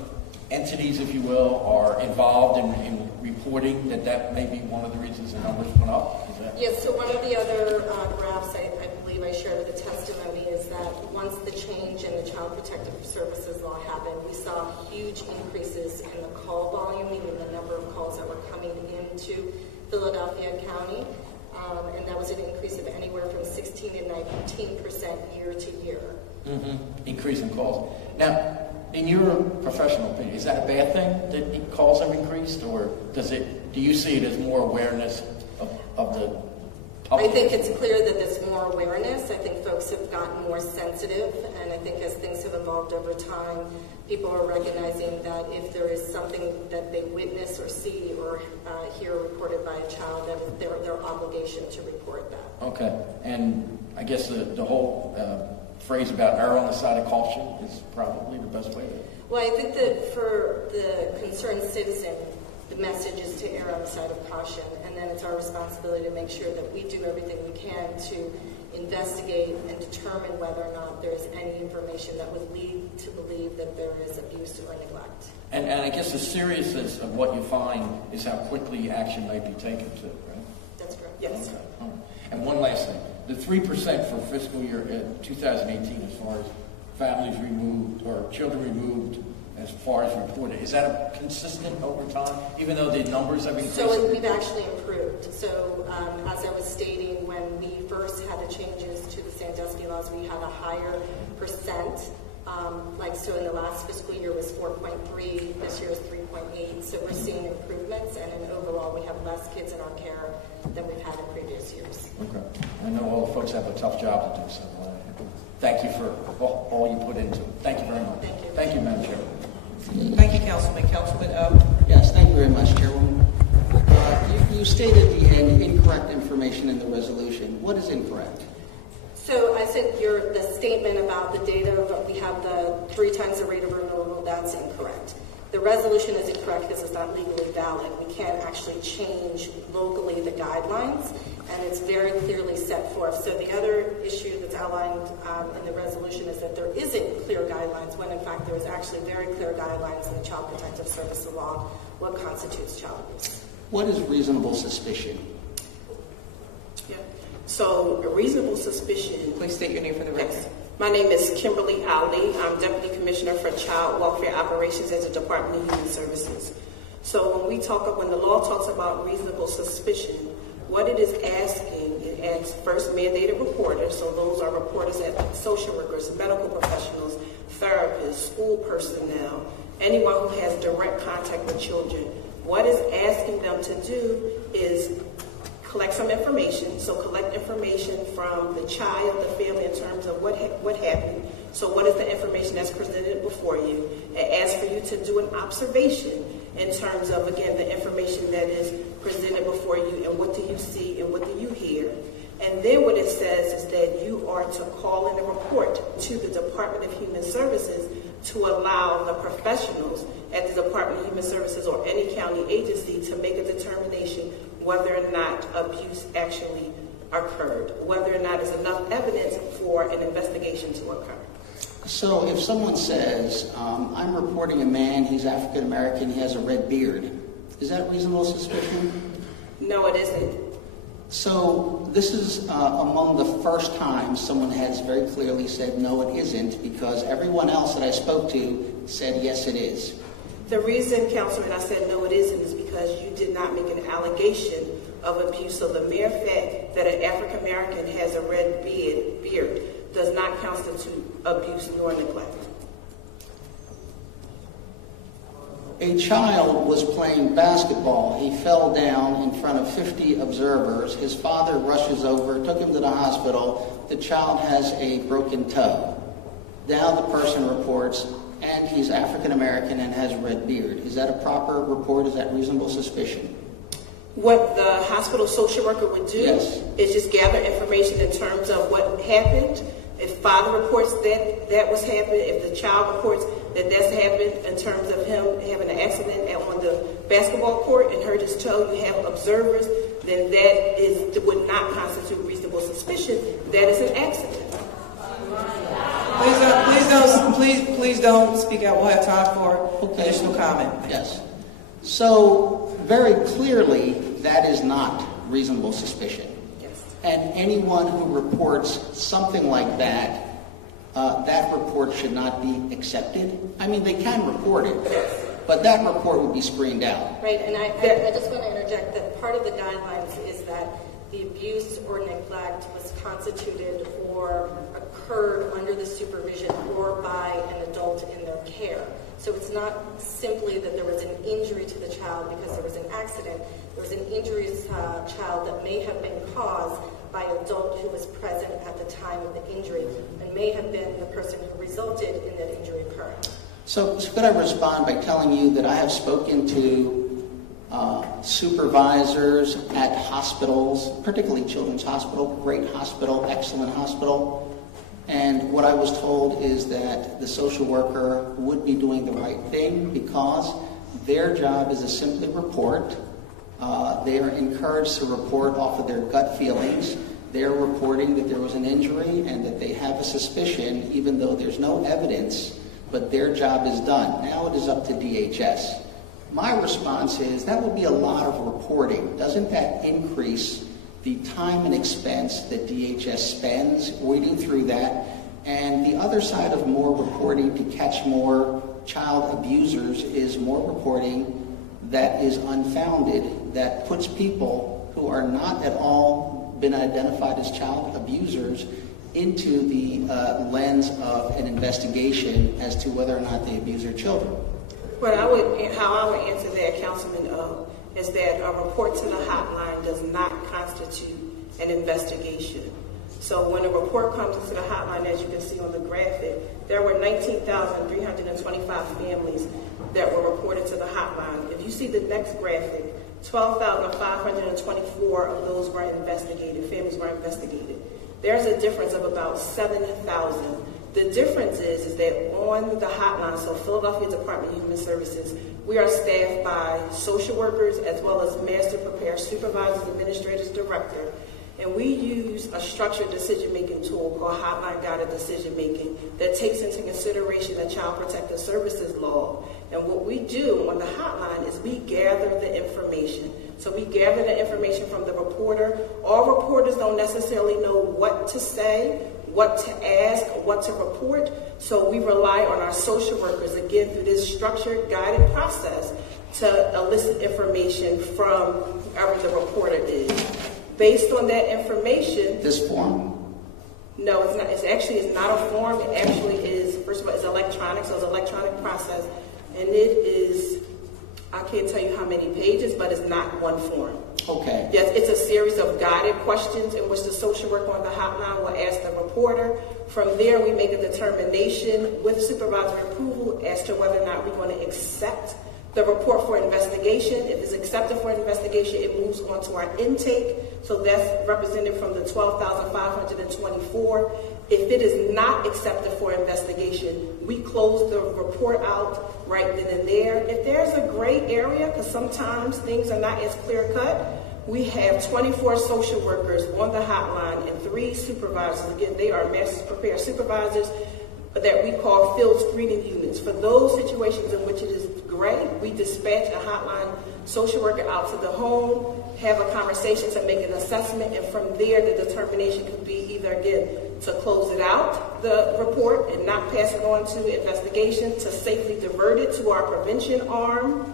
entities, if you will, are involved in reporting that may be one of the reasons the numbers went up? Yes, so one of the other graphs I believe I shared with the testimony is that once the change in the Child Protective Services law happened, we saw huge increases in the call volume, meaning the number of calls that were coming into Philadelphia County. And that was an increase of anywhere from 16 to 19% year to year. Mm-hmm. Increase in calls. Now, in your professional opinion, is that a bad thing that calls have increased, or do you see it as more awareness of the public? I think it's clear that there's more awareness. I think folks have gotten more sensitive, and I think as things have evolved over time, people are recognizing that if there is something that they witness or see or hear reported by a child, that their obligation to report that. Okay, and I guess the whole phrase about err on the side of caution is probably the best way to... Well, I think that for the concerned citizen, the message is to err on the side of caution, and then it's our responsibility to make sure that we do everything we can to investigate and determine whether or not there's any information that would lead to believe that there is abuse or neglect. And I guess the seriousness of what you find is how quickly action may be taken too, right? That's correct. Yes. Okay. All right. And one last thing. The 3% for fiscal year 2018 as far as families removed or children removed as far as reported, is that consistent over time, even though the numbers have increased? So we've actually improved. So as I was stating, when we first had the changes to the Sandusky laws, we had a higher percent. So in the last fiscal year was 4.3, this year is 3.8. So we're seeing improvements, and in overall we have less kids in our care than we've had in previous years. Okay. I know all the folks have a tough job to do, so thank you for all you put into it. Thank you very much. Thank you. Thank you, Madam Chair. Thank you, Councilman. Councilman Yes, thank you very much, Chairwoman. You stated the incorrect information in the resolution. What is incorrect? So I said the statement about the data, we have the 3 times the rate of removal, that's incorrect. The resolution is incorrect because it's not legally valid. We can't actually change locally the guidelines, and it's very clearly set forth. So the other issue that's outlined in the resolution is that there isn't clear guidelines, when in fact there is actually very clear guidelines in the Child Protective Services law what constitutes child abuse. What is reasonable suspicion? So a reasonable suspicion. Please state your name for the record. My name is Kimberly Ali. I'm Deputy Commissioner for Child Welfare Operations at the Department of Human Services. So when the law talks about reasonable suspicion, what it is asking, it asks first mandated reporters, so those are reporters at social workers, medical professionals, therapists, school personnel, anyone who has direct contact with children. What it's asking them to do is collect some information. So collect information from the child, the family, in terms of what happened. So what is the information that's presented before you? It asks for you to do an observation in terms of, again, the information that is presented before you and what do you see and what do you hear. And then what it says is that you are to call in a report to the Department of Human Services to allow the professionals at the Department of Human Services or any county agency to make a determination whether or not abuse actually occurred, whether or not there's enough evidence for an investigation to occur. So if someone says, I'm reporting a man, he's African American, he has a red beard, is that reasonable suspicion? No, it isn't. So this is among the first times someone has very clearly said, no, it isn't, because everyone else that I spoke to said, yes, it is. The reason, Councilman, I said no, it isn't, is because you did not make an allegation of abuse. So the mere fact that an African American has a red beard does not constitute abuse nor neglect. A child was playing basketball. He fell down in front of 50 observers. His father rushes over, took him to the hospital. The child has a broken toe. Now the person reports, and he's African American and has a red beard. Is that a proper report? Is that reasonable suspicion? What the hospital social worker would do is just gather information in terms of what happened. If father reports that was happening, if the child reports that that's happened in terms of him having an accident on the basketball court and hurt his toe, you have observers, then that would not constitute reasonable suspicion. That is an accident. Please don't speak out. We'll have time for additional comment. Yes. So very clearly, that is not reasonable suspicion. And anyone who reports something like that, that report should not be accepted. I mean, they can report it, but that report would be screened out. Right, and I just want to interject that part of the guidelines is that the abuse or neglect was constituted or occurred under the supervision or by an adult in their care. So it's not simply that there was an injury to the child because there was an accident. There was an injury to the child that may have been caused by an adult who was present at the time of the injury and may have been the person who resulted in that injury occurring. So could I respond by telling you that I have spoken to supervisors at hospitals, particularly Children's Hospital, great hospital, excellent hospital, and what I was told is that the social worker would be doing the right thing because their job is to simply report. They are encouraged to report off of their gut feelings. They're reporting that there was an injury and that they have a suspicion, even though there's no evidence, but their job is done. Now it is up to DHS. My response is that would be a lot of reporting. Doesn't that increase the time and expense that DHS spends waiting through that? And the other side of more reporting to catch more child abusers is more reporting that is unfounded, that puts people who are not at all been identified as child abusers into the lens of an investigation as to whether or not they abuse their children. How I would answer that, Councilman, is that a report to the hotline does not constitute an investigation. So when a report comes to the hotline, as you can see on the graphic, there were 19,325 families that were reported to the hotline. If you see the next graphic, 12,524 of those were investigated, families were investigated. There's a difference of about 7,000. The difference is that on the hotline, so Philadelphia Department of Human Services, we are staffed by social workers as well as master prepared supervisors, administrators, director, and we use a structured decision-making tool called Hotline Guided Decision Making that takes into consideration the Child Protective Services law. And what we do on the hotline is we gather the information. So we gather the information from the reporter. All reporters don't necessarily know what to say, what to ask, what to report. So we rely on our social workers, again, through this structured, guided process to elicit information from whoever the reporter is. Based on that information... This form? No, it's not. It's not a form. It actually is, first of all, it's electronic, so it's an electronic process. And it is, I can't tell you how many pages, but it's not one form. Okay. Yes, it's a series of guided questions in which the social worker on the hotline will ask the reporter. From there, we make a determination with supervisory approval as to whether or not we're going to accept the report for investigation. If it's accepted for investigation, it moves on to our intake. So that's represented from the 12,524. If it is not accepted for investigation, we close the report out right then and there. If there's a gray area, because sometimes things are not as clear cut, we have 24 social workers on the hotline and 3 supervisors. Again, they are master prepared supervisors that we call field screening units. For those situations in which it is gray, we dispatch a hotline social worker out to the home, have a conversation to make an assessment, and from there the determination could be either, again, to close it out, the report, and not pass it on to investigation, to safely divert it to our prevention arm,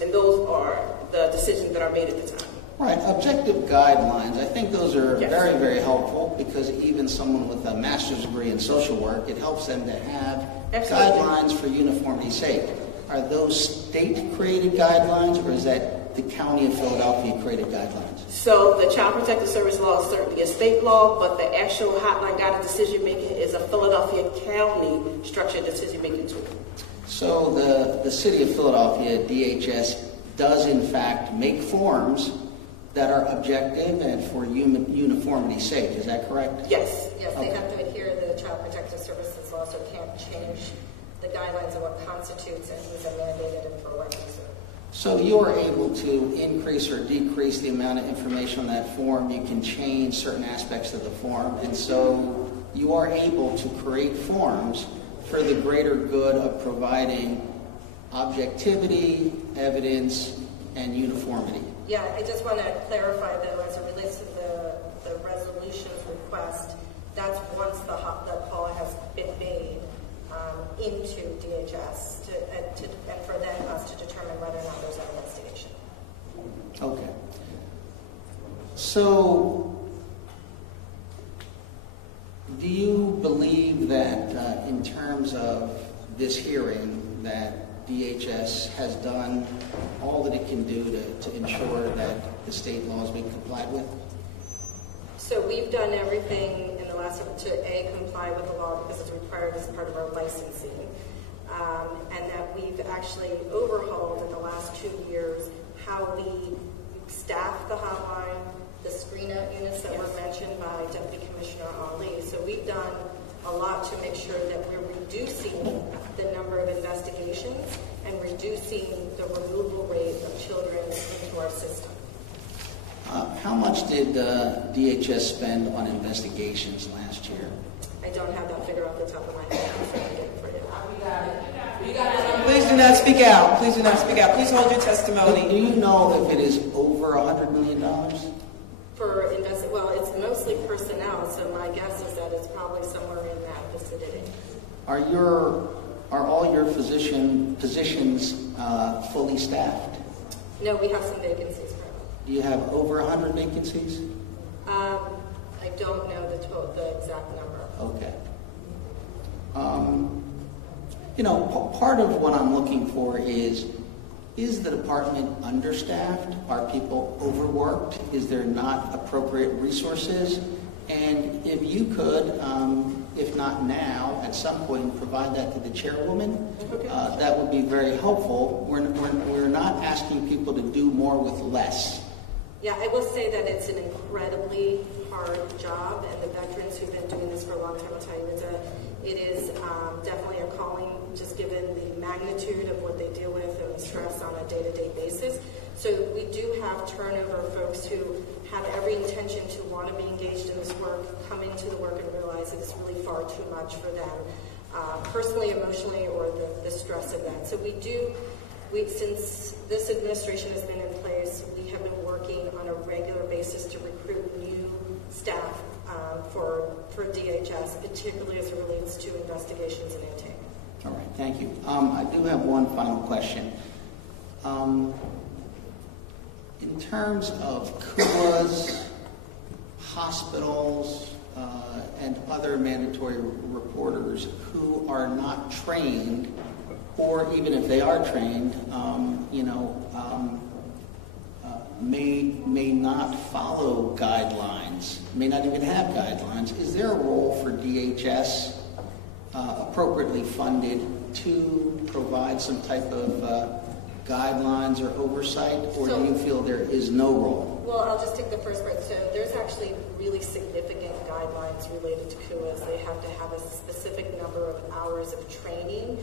and those are the decisions that are made at the time. Right, objective guidelines. I think those are very, very helpful because even someone with a master's degree in social work, it helps them to have guidelines for uniformity's sake. Are those state-created guidelines, or is that the County of Philadelphia created guidelines? So the Child Protective Service law is certainly a state law, but the actual hotline guided decision-making is a Philadelphia County structured decision-making tool. So the City of Philadelphia, DHS, does in fact make forms that are objective and for uniformity's sake. Is that correct? Yes. Yes, they have to adhere to the Child Protective Services law, so can't change the guidelines of what constitutes and who's mandated and for what reason. So you're able to increase or decrease the amount of information on that form. You can change certain aspects of the form. And so you are able to create forms for the greater good of providing objectivity, evidence, and uniformity. Yeah, I just want to clarify, though, as it relates to the resolutions request, that's once the call has been made into DHS and for then us to determine whether or not there's an investigation. Okay. So, do you believe that in terms of this hearing that DHS has done all that it can do to ensure that the state law is being complied with? So we've done everything in the last to comply with the law because it's required as part of our licensing, and that we've actually overhauled in the last 2 years how we staff the hotline, the screen-out units that were mentioned by Deputy Commissioner Ali. So we've done a lot to make sure that we're reducing the number of investigations and reducing the removal rate of children into our system. How much did DHS spend on investigations last year? I don't have that figure off the top of my head. I'm trying to get it for you. Please do not speak out. Please do not speak out. Please hold your testimony. Do you know if it is over $100 million? Well, it's mostly personnel, so my guess is that it's probably somewhere in that vicinity. Are all your positions fully staffed? No, we have some vacancies currently. Do you have over 100 vacancies? I don't know the exact number. Okay. Part of what I'm looking for is the department understaffed? Are people overworked? Is there not appropriate resources? And if you could, if not now, at some point, provide that to the chairwoman, that would be very helpful. We're not asking people to do more with less. Yeah, I will say that it's an incredibly hard job, and the veterans who've been doing this for a long time will tell you it is definitely a calling, just given the magnitude of what they deal with and the stress on a day-to-day basis. So we do have turnover folks who have every intention to want to be engaged in this work, come into the work and realize that it's really far too much for them, personally, emotionally, or the stress of that. So since this administration has been in place, we have been working on a regular basis to recruit new staff for DHS, particularly as it relates to investigations and intake. All right, thank you. I do have one final question. In terms of KUAs, hospitals, and other mandatory reporters who are not trained, or even if they are trained, may not follow guidelines, may not even have guidelines. Is there a role for DHS appropriately funded to provide some type of guidelines or oversight, or do you feel there is no role? Well, I'll just take the first part. So there's actually really significant guidelines related to KUAs. They have to have a specific number of hours of training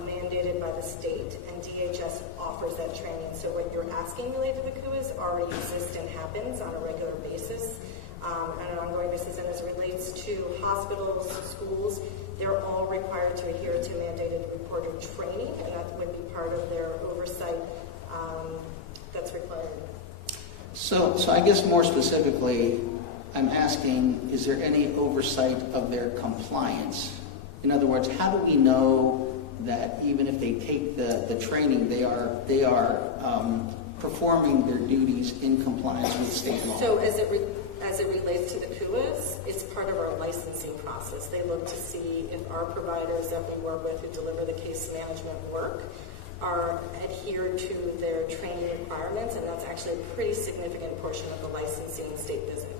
mandated by the state, and DHS offers that training. So what you're asking related to the KUAs already exists and happens on a regular basis, on an ongoing basis. And as it relates to hospitals, schools, they're all required to adhere to mandated reporter training, and that would be part of their oversight that's required. So I guess more specifically, I'm asking, is there any oversight of their compliance? In other words, how do we know that even if they take the training, they are performing their duties in compliance with state law? So as it relates to the KUAs, it's part of our licensing process. They look to see if our providers that we work with who deliver the case management work are adhered to their training requirements, and that's actually a pretty significant portion of the licensing state visit.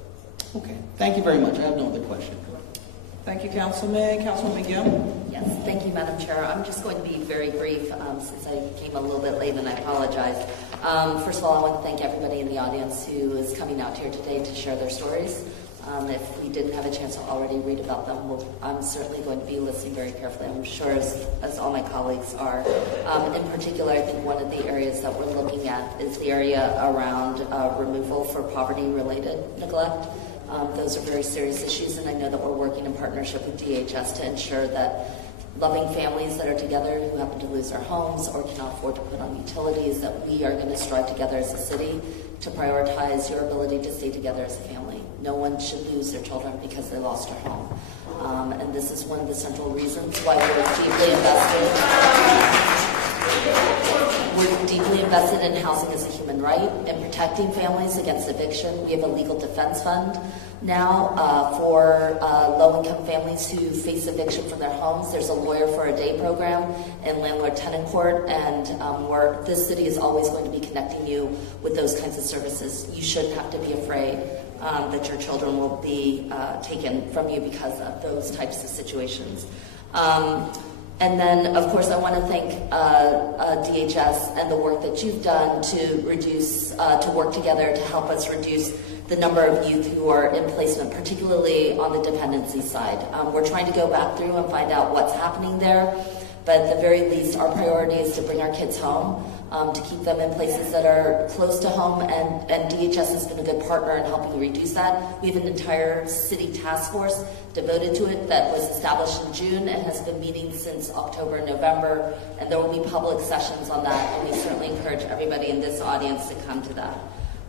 Okay, thank you very much. I have no other question. Thank you, Councilman. Councilwoman Gill? Yes, thank you, Madam Chair. I'm just going to be very brief since I came a little bit late, and I apologize. First of all, I want to thank everybody in the audience who is coming out here today to share their stories. If we didn't have a chance to already read about them, I'm certainly going to be listening very carefully. I'm sure as all my colleagues are. In particular, I think one of the areas that we're looking at is the area around removal for poverty-related neglect. Those are very serious issues, and I know that we're working in partnership with DHS to ensure that loving families that are together who happen to lose their homes or cannot afford to put on utilities, that we are going to strive together as a city to prioritize your ability to stay together as a family. No one should lose their children because they lost their home. And this is one of the central reasons why we're deeply invested in housing as a human right and protecting families against eviction. We have a legal defense fund now for low-income families who face eviction from their homes. There's a lawyer for a day program and landlord-tenant court, and this city is always going to be connecting you with those kinds of services. You shouldn't have to be afraid that your children will be taken from you because of those types of situations. And then, of course, I want to thank DHS and the work that you've done to work together to help us reduce the number of youth who are in placement, particularly on the dependency side. We're trying to go back through and find out what's happening there, but at the very least, our priority is to bring our kids home, to keep them in places that are close to home, and DHS has been a good partner in helping reduce that. We have an entire city task force devoted to it that was established in June and has been meeting since October and November, and there will be public sessions on that, and we certainly encourage everybody in this audience to come to that.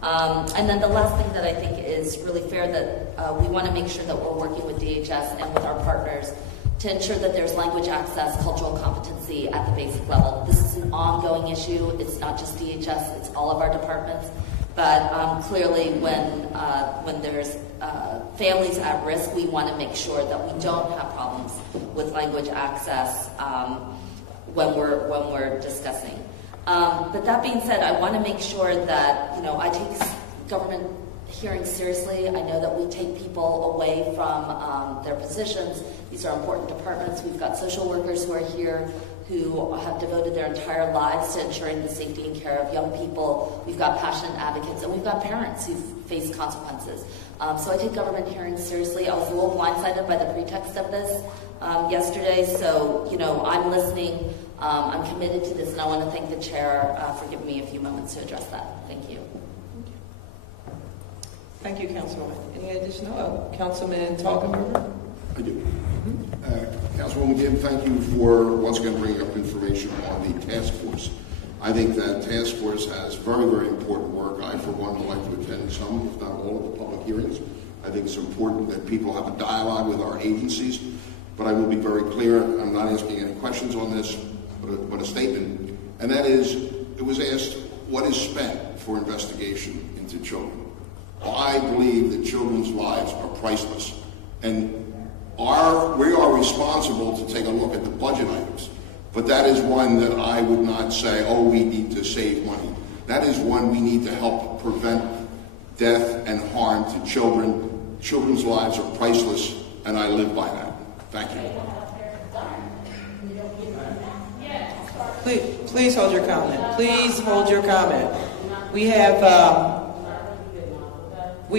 And then the last thing that I think is really fair, that we want to make sure that we're working with DHS and with our partners to ensure that there's language access, cultural competency at the basic level. This is an ongoing issue. It's not just DHS, it's all of our departments. But clearly when there's families at risk, we want to make sure that we don't have problems with language access when we're discussing. But that being said, I want to make sure that I take government hearings seriously. I know that we take people away from their positions. These are important departments. We've got social workers who are here who have devoted their entire lives to ensuring the safety and care of young people. We've got passionate advocates, and we've got parents who've faced consequences. So I take government hearings seriously. I was a little blindsided by the pretext of this yesterday, so I'm listening. I'm committed to this, and I want to thank the chair for giving me a few moments to address that. Thank you. Thank you, Councilwoman. Any additional? Councilman Toggenburger? I do. Councilwoman Gibb, thank you for once again bringing up information on the task force. I think that task force has very, very important work. I, for one, would like to attend some, if not all, of the public hearings. I think it's important that people have a dialogue with our agencies, but I will be very clear. I'm not asking any questions on this, but a statement, and that is, it was asked, what is spent for investigation into children? I believe that children's lives are priceless, and we are responsible to take a look at the budget items, but that is one that I would not say, oh, we need to save money. That is one we need to help prevent death and harm to children. Children's lives are priceless, and I live by that. Thank you. Please hold your comment. Please hold your comment. We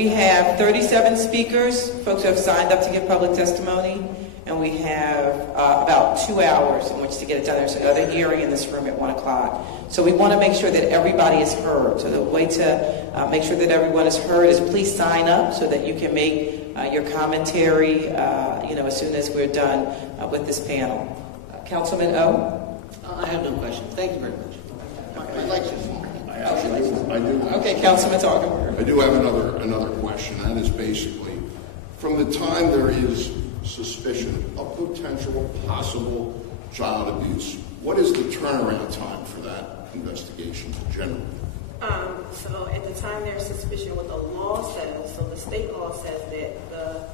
have 37 speakers, folks who have signed up to give public testimony, and we have about 2 hours in which to get it done. There's another hearing in this room at 1 o'clock. So we want to make sure that everybody is heard. So the way to make sure that everyone is heard is please sign up so that you can make your commentary as soon as we're done with this panel. Councilman O? I have no questions. Thank you very much. I'd like to. I do. Okay, Councilman Targan. I do have another question. That is basically, from the time there is suspicion of potential possible child abuse, what is the turnaround time for that investigation generally? So at the time there's suspicion, what the law says, so the state law says that the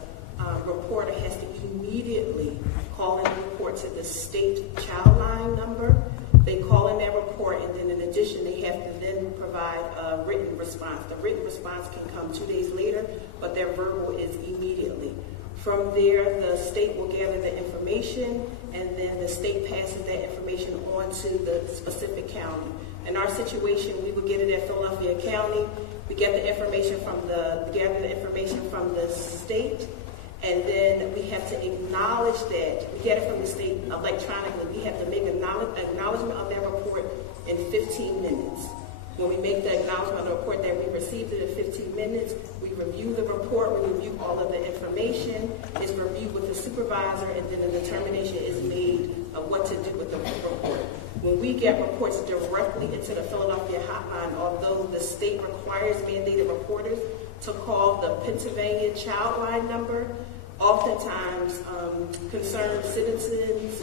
reporter has to immediately call in a report to the state child line number. They call in their report, and then in addition, they have to then provide a written response. The written response can come 2 days later, but their verbal is immediately. From there, the state will gather the information, and then the state passes that information on to the specific county. In our situation, we would get it at Philadelphia County. We get the information gather the information from the state, and then we have to acknowledge that. We get it from the state electronically. We have to make acknowledgement of that report in 15 minutes. When we make the acknowledgement of the report that we received it in 15 minutes, we review the report, we review all of the information, it's reviewed with the supervisor, and then a determination is made of what to do with the report. When we get reports directly into the Philadelphia hotline, although the state requires mandated reporters to call the Pennsylvania child line number, oftentimes concerned citizens,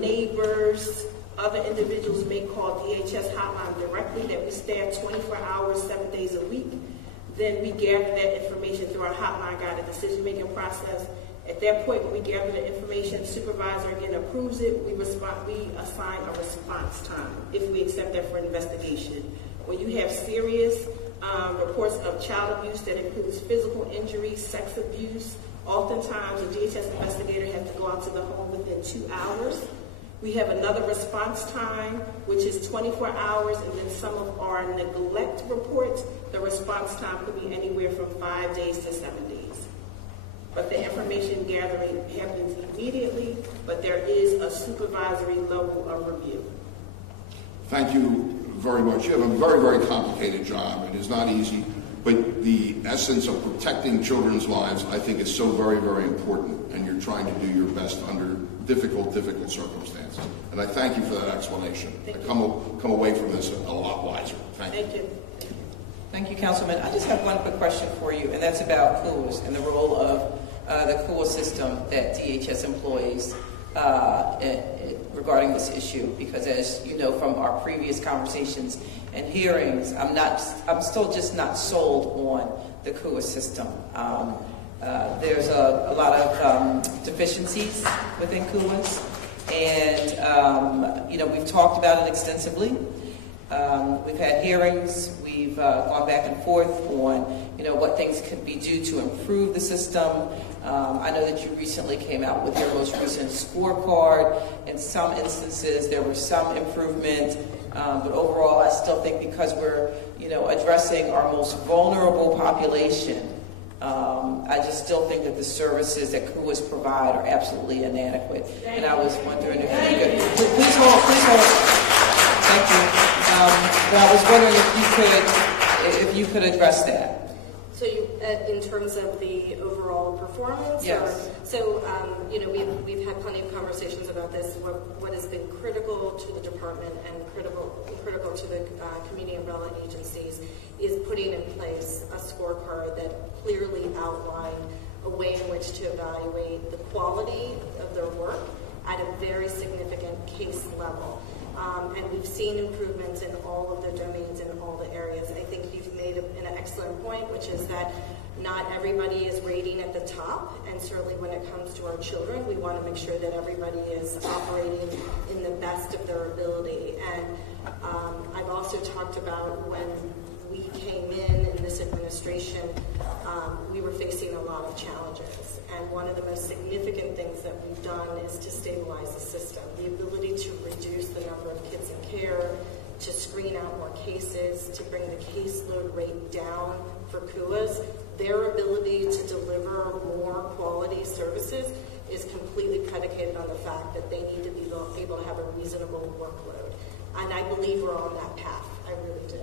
neighbors, other individuals may call DHS hotline directly that we staff 24 hours, 7 days a week. Then we gather that information through our hotline guided decision-making process. At that point, when we gather the information, the supervisor again approves it, we assign a response time if we accept that for investigation. When you have serious reports of child abuse that includes physical injury, sex abuse, oftentimes a DHS investigator has to go out to the home within 2 hours. We have another response time, which is 24 hours, and then some of our neglect reports, the response time could be anywhere from 5 days to 7 days. But the information gathering happens immediately, but there is a supervisory level of review. Thank you very much. You have a very, very complicated job. It is not easy, but the essence of protecting children's lives, I think, is so very, very important, and you're trying to do your best under difficult circumstances. And I thank you for that explanation. I come away from this a lot wiser. Thank you. Thank you, Councilman. I just have one quick question for you, and that's about COOLs and the role of the COOL system that DHS employs regarding this issue. Because as you know from our previous conversations and hearings, I'm still just not sold on the COOL system. There's a lot of deficiencies within COOLs, and we've talked about it extensively. We've had hearings. We've gone back and forth on what things could be done to improve the system. I know that you recently came out with your most recent scorecard. In some instances, there was some improvement, but overall, I still think because we're addressing our most vulnerable population, I just still think that the services that COOLs provide are absolutely inadequate. And I was wondering if you could please hold. Thank you. But I was wondering if you could address that. So in terms of the overall performance? Yes. We've had plenty of conversations about this. What has been critical to the department and critical to the community umbrella agencies is putting in place a scorecard that clearly outlined a way in which to evaluate the quality of their work at a very significant case level. And we've seen improvements in all of the domains and all the areas. I think you've made an excellent point, which is that not everybody is rating at the top, and certainly when it comes to our children, we want to make sure that everybody is operating in the best of their ability. And I've also talked about when we came in this administration, we were facing a lot of challenges. And one of the most significant things that we've done is to stabilize the system. The ability to reduce the number of kids in care, to screen out more cases, to bring the caseload rate down for CUAs. Their ability to deliver more quality services is completely predicated on the fact that they need to be able to have a reasonable workload. And I believe we're on that path. I really do.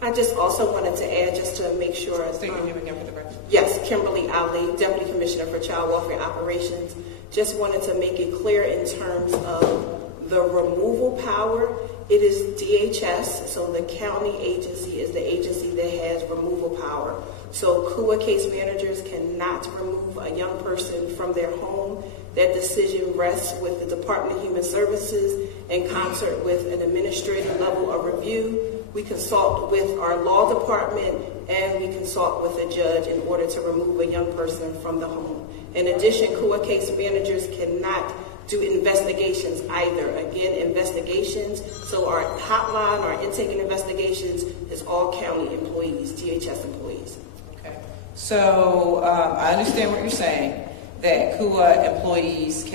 I just also wanted to add, just to make sure. State your name again for the record. Yes, Kimberly Ali, Deputy Commissioner for Child Welfare Operations. Just wanted to make it clear in terms of the removal power. It is DHS, so the county agency is the agency that has removal power. So CUA case managers cannot remove a young person from their home. That decision rests with the Department of Human Services in concert with an administrative level of review. We consult with our law department and we consult with a judge in order to remove a young person from the home. In addition, CUA case managers cannot do investigations either. Again, investigations. So our hotline, our intake and investigations is all county employees, DHS employees. Okay. So I understand what you're saying, that CUA employees do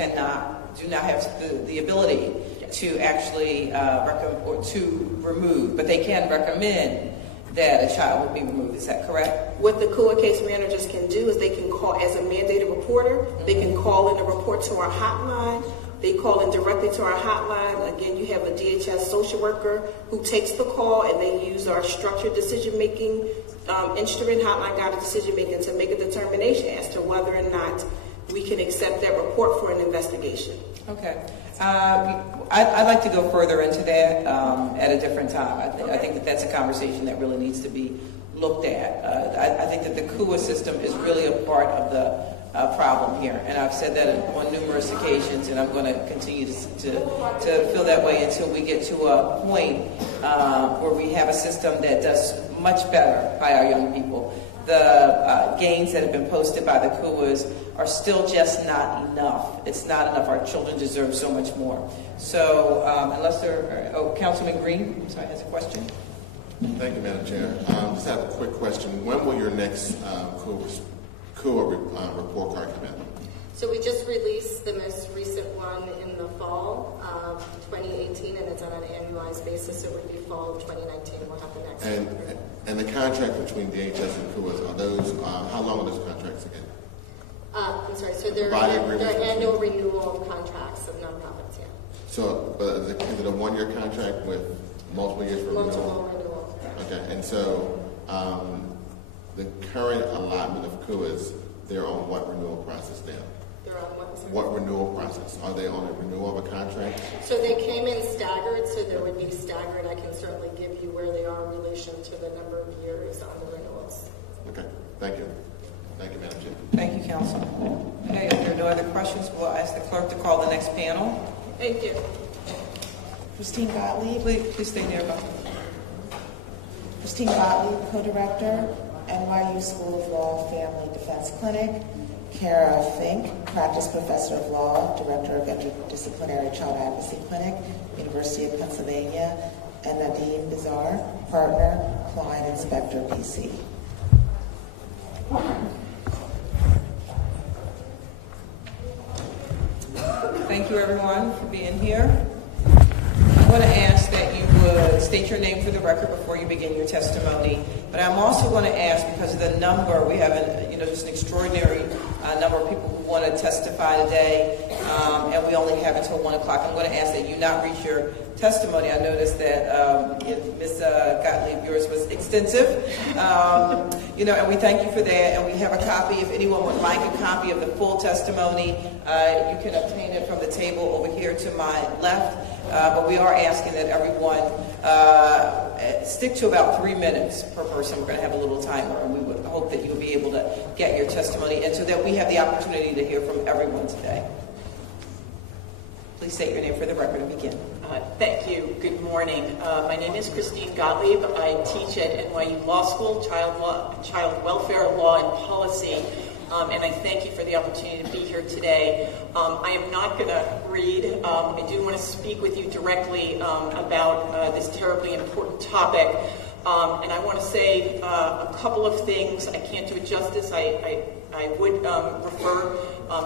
not have the ability to actually to remove, but they can recommend that a child would be removed. Is that correct? What the CUA case managers can do is they can call, as a mandated reporter, they can call in a report to our hotline. They call in directly to our hotline. Again, you have a DHS social worker who takes the call, and they use our structured decision-making instrument, hotline guided decision-making, to make a determination as to whether or not we can accept that report for an investigation. Okay. I'd like to go further into that at a different time. I think that that's a conversation that really needs to be looked at. I think that the CUA system is really a part of the problem here, and I've said that on numerous occasions, and I'm going to continue to feel that way until we get to a point where we have a system that does much better by our young people. The gains that have been posted by the CUAs are still just not enough. It's not enough. Our children deserve so much more. So unless there are, Councilman Green, I'm sorry, has a question? Thank you, Madam Chair. Just have a quick question. When will your next CUA report card come in? So we just released the most recent one in the fall of 2018, and it's on an annualized basis. So it would be fall of 2019. We'll have the next one. And the contract between DHS and CUAs, are those, how long are those contracts again? I'm sorry, so they're annual renewal contracts of nonprofits, yeah. So, is it a one-year contract with multiple years for renewal? Multiple renewals, yeah. Okay, and so the current allotment of CUAs, they're on what renewal process now? They're on what? Sorry? What renewal process? Are they on a renewal of a contract? So they came in staggered, so there would be staggered. I can certainly give you where they are in relation to the number of years on the renewals. Okay, thank you. Thank you, Madam Chair. Thank you, Council. Okay, if there are no other questions, we'll ask the clerk to call the next panel. Thank you. Christine Gottlieb. Please stay nearby. Christine Gottlieb, Co-Director, NYU School of Law Family Defense Clinic. Kara Fink, Practice Professor of Law, Director of Interdisciplinary Child Advocacy Clinic, University of Pennsylvania. And Nadeem Bizarre, Partner, Client Inspector, PC. Thank you, everyone, for being here. I'm going to ask that you would stand state your name for the record before you begin your testimony. But I'm also going to ask, because of the number, we have just an extraordinary number of people who want to testify today, and we only have until 1 o'clock. I'm going to ask that you not reach your testimony. I noticed that Ms. Gottlieb, yours was extensive, and we thank you for that. And we have a copy. If anyone would like a copy of the full testimony, you can obtain it from the table over here to my left. But we are asking that everyone stick to about 3 minutes per person. We're going to have a little timer, and we would hope that you'll be able to get your testimony, and so that we have the opportunity to hear from everyone today. Please state your name for the record and begin. Thank you. Good morning. My name is Christine Gottlieb. I teach at NYU Law School, Child Welfare Law and Policy, and I thank you for the opportunity to be here today. I am not going to read. I do want to speak with you directly about this terribly important topic, and I want to say a couple of things. I can't do it justice. I would refer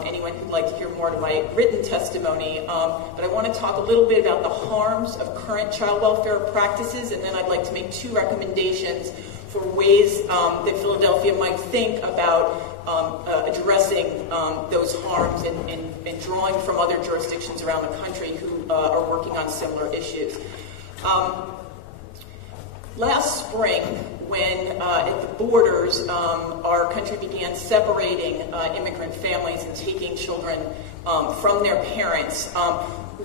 anyone who'd like to hear more to my written testimony, but I want to talk a little bit about the harms of current child welfare practices, and then I'd like to make 2 recommendations for ways that Philadelphia might think about addressing those harms and drawing from other jurisdictions around the country who are working on similar issues. Last spring, when at the borders, our country began separating immigrant families and taking children from their parents,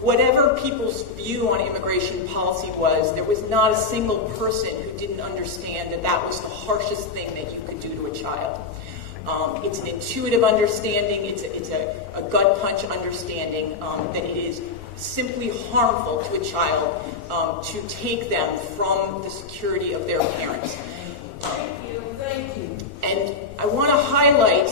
whatever people's view on immigration policy was, there was not a single person who didn't understand that that was the harshest thing that you could do to a child. It's an intuitive understanding, it's a gut punch understanding that it is simply harmful to a child to take them from the security of their parents. Thank you. And I want to highlight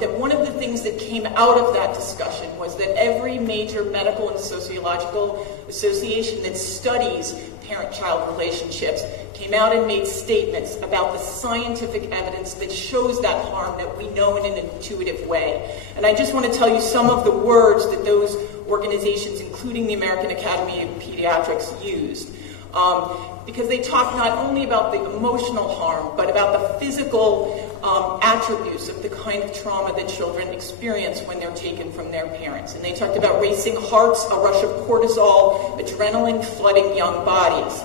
that one of the things that came out of that discussion was that every major medical and sociological association that studies parent-child relationships came out and made statements about the scientific evidence that shows that harm that we know in an intuitive way. And I just want to tell you some of the words that those organizations, including the American Academy of Pediatrics, used. Because they talk not only about the emotional harm, but about the physical attributes of the kind of trauma that children experience when they're taken from their parents. And they talked about racing hearts, a rush of cortisol, adrenaline flooding young bodies.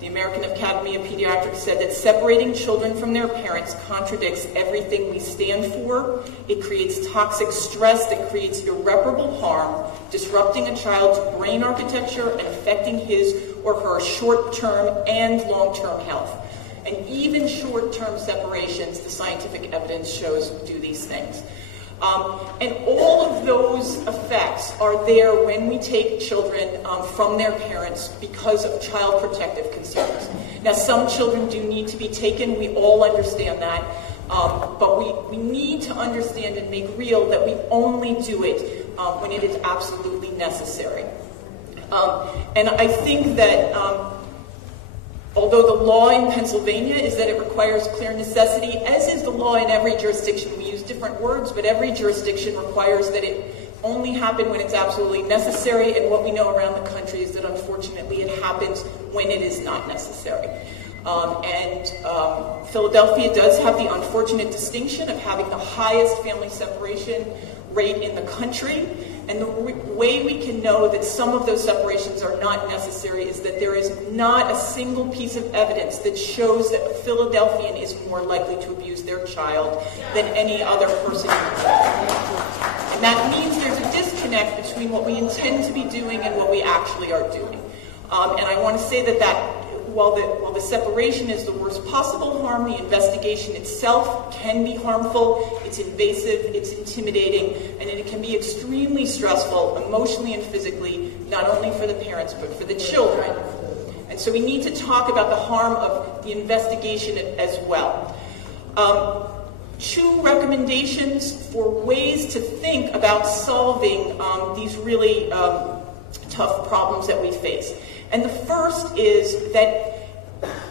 The American Academy of Pediatrics said that separating children from their parents contradicts everything we stand for. It creates toxic stress that creates irreparable harm, disrupting a child's brain architecture and affecting his or her short-term and long-term health. And even short-term separations, the scientific evidence shows, do these things. And all of those effects are there when we take children from their parents because of child protective concerns. Now, some children do need to be taken. We all understand that. But we need to understand and make real that we only do it when it is absolutely necessary. And I think that although the law in Pennsylvania is that it requires clear necessity, as is the law in every jurisdiction. We use different words, but every jurisdiction requires that it only happen when it's absolutely necessary, and what we know around the country is that unfortunately it happens when it is not necessary. Philadelphia does have the unfortunate distinction of having the highest family separation rate in the country. And the way we can know that some of those separations are not necessary is that there is not a single piece of evidence that shows that a Philadelphian is more likely to abuse their child than any other person in the country. And that means there's a disconnect between what we intend to be doing and what we actually are doing. And I want to say that while the separation is the worst possible harm, the investigation itself can be harmful, it's invasive, it's intimidating, and it can be extremely stressful emotionally and physically, not only for the parents but for the children. And so we need to talk about the harm of the investigation as well. 2 recommendations for ways to think about solving these really tough problems that we face. And the first is that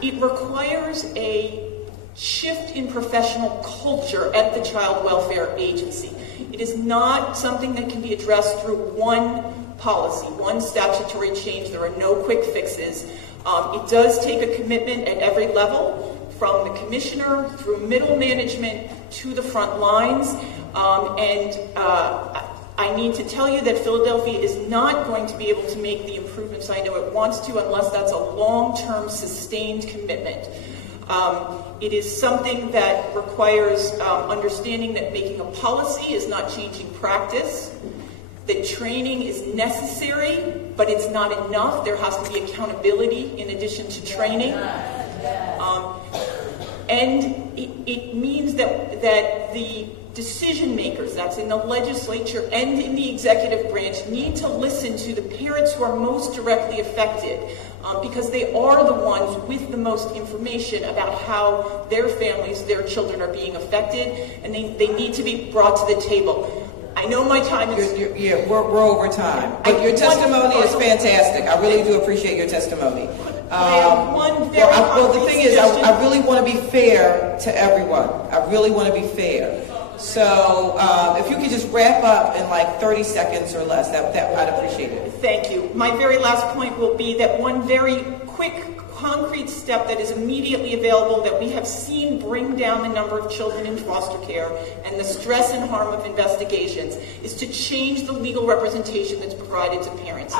it requires a shift in professional culture at the Child Welfare Agency. It is not something that can be addressed through one policy, one statutory change. There are no quick fixes. It does take a commitment at every level, from the commissioner through middle management to the front lines. I need to tell you that Philadelphia is not going to be able to make the improvements I know it wants to unless that's a long-term sustained commitment. It is something that requires understanding that making a policy is not changing practice, that training is necessary, but it's not enough. There has to be accountability in addition to training. And it means that the decision makers, that's in the legislature and in the executive branch, need to listen to the parents who are most directly affected, because they are the ones with the most information about how their families, their children are being affected, and they need to be brought to the table. I know my time is... We're over time. But your testimony is fantastic. I really do appreciate your testimony. The thing is, I really want to be fair to everyone. I really want to be fair. So if you could just wrap up in like 30 seconds or less, that I'd appreciate it. Thank you. My very last point will be that one very quick, concrete step that is immediately available that we have seen bring down the number of children in foster care and the stress and harm of investigations is to change the legal representation that's provided to parents.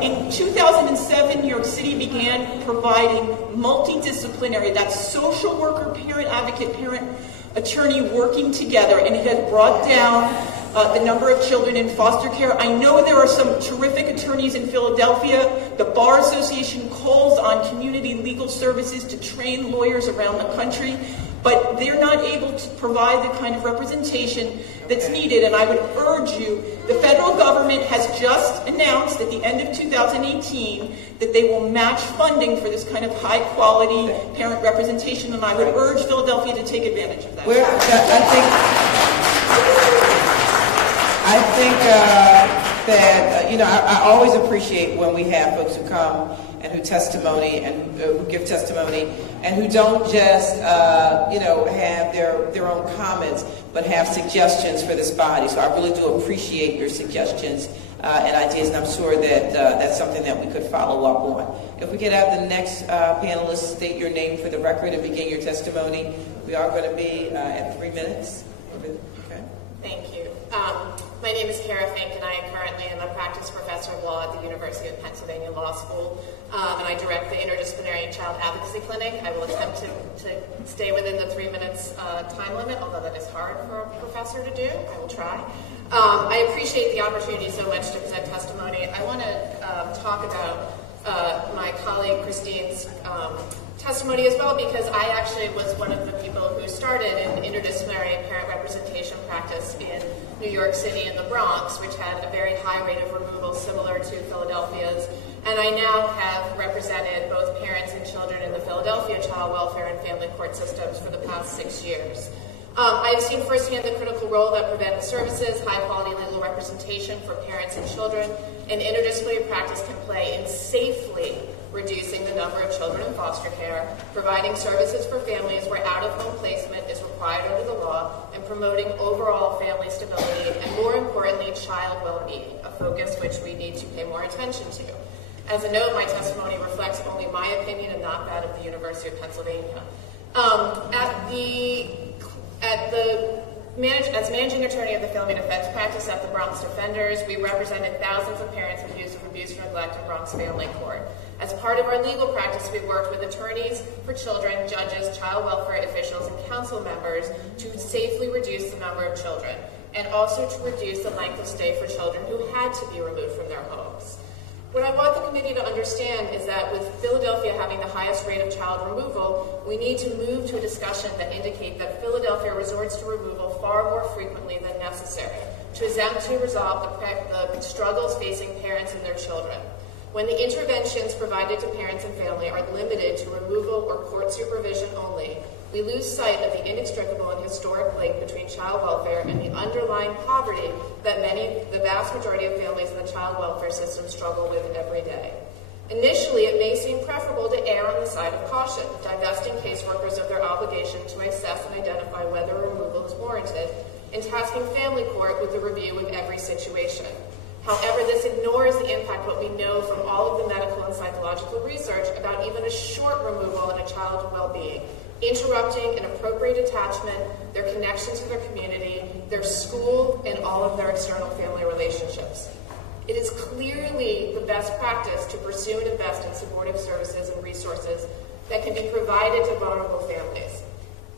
In 2007, New York City began providing multidisciplinary, that's social worker, parent advocate, parent attorney working together, and it has brought down the number of children in foster care. I know there are some terrific attorneys in Philadelphia. The Bar Association calls on community legal services to train lawyers around the country, but they're not able to provide the kind of representation that's needed. And I would urge you, the federal government has just announced at the end of 2018 that they will match funding for this kind of high-quality parent representation, and I would urge Philadelphia to take advantage of that. I think that, I always appreciate when we have folks who come and who testimony and who give testimony and who don't just, have their own comments, but have suggestions for this body. So I really do appreciate your suggestions and ideas, and I'm sure that that's something that we could follow up on. If we could have the next panelist state your name for the record and begin your testimony. We are going to be at 3 minutes. Okay. Thank you. My name is Kara Fink, and I currently am a practice professor of law at the University of Pennsylvania Law School, and I direct the Interdisciplinary Child Advocacy Clinic. I will attempt to stay within the 3 minutes time limit, although that is hard for a professor to do. I will try. I appreciate the opportunity so much to present testimony. I want to talk about my colleague Christine's testimony as well, because I actually was one of the people who started an interdisciplinary and parent representation practice in New York City and the Bronx, which had a very high rate of removal similar to Philadelphia's. And I now have represented both parents and children in the Philadelphia child welfare and family court systems for the past 6 years. I have seen firsthand the critical role that preventive services, high-quality legal representation for parents and children, and interdisciplinary practice can play in safely reducing the number of children in foster care, providing services for families where out-of-home placement is required under the law, and promoting overall family stability and, more importantly, child well-being, a focus which we need to pay more attention to. As a note, my testimony reflects only my opinion and not that of the University of Pennsylvania. As managing attorney of the family defense practice at the Bronx Defenders, we represented thousands of parents accused of abuse or neglect in Bronx Family Court. As part of our legal practice, we worked with attorneys for children, judges, child welfare officials, and council members to safely reduce the number of children, and also to reduce the length of stay for children who had to be removed from their homes. What I want the committee to understand is that with Philadelphia having the highest rate of child removal, we need to move to a discussion that indicates that Philadelphia resorts to removal far more frequently than necessary to attempt to resolve the struggles facing parents and their children. When the interventions provided to parents and family are limited to removal or court supervision only, we lose sight of the inextricable and historic link between child welfare and the underlying poverty that the vast majority of families in the child welfare system struggle with every day. Initially, it may seem preferable to err on the side of caution, divesting caseworkers of their obligation to assess and identify whether removal is warranted, and tasking family court with the review of every situation. However, this ignores the impact what we know from all of the medical and psychological research about even a short removal in a child's well-being, interrupting an appropriate attachment, their connection to their community, their school, and all of their external family relationships. It is clearly the best practice to pursue and invest in supportive services and resources that can be provided to vulnerable families.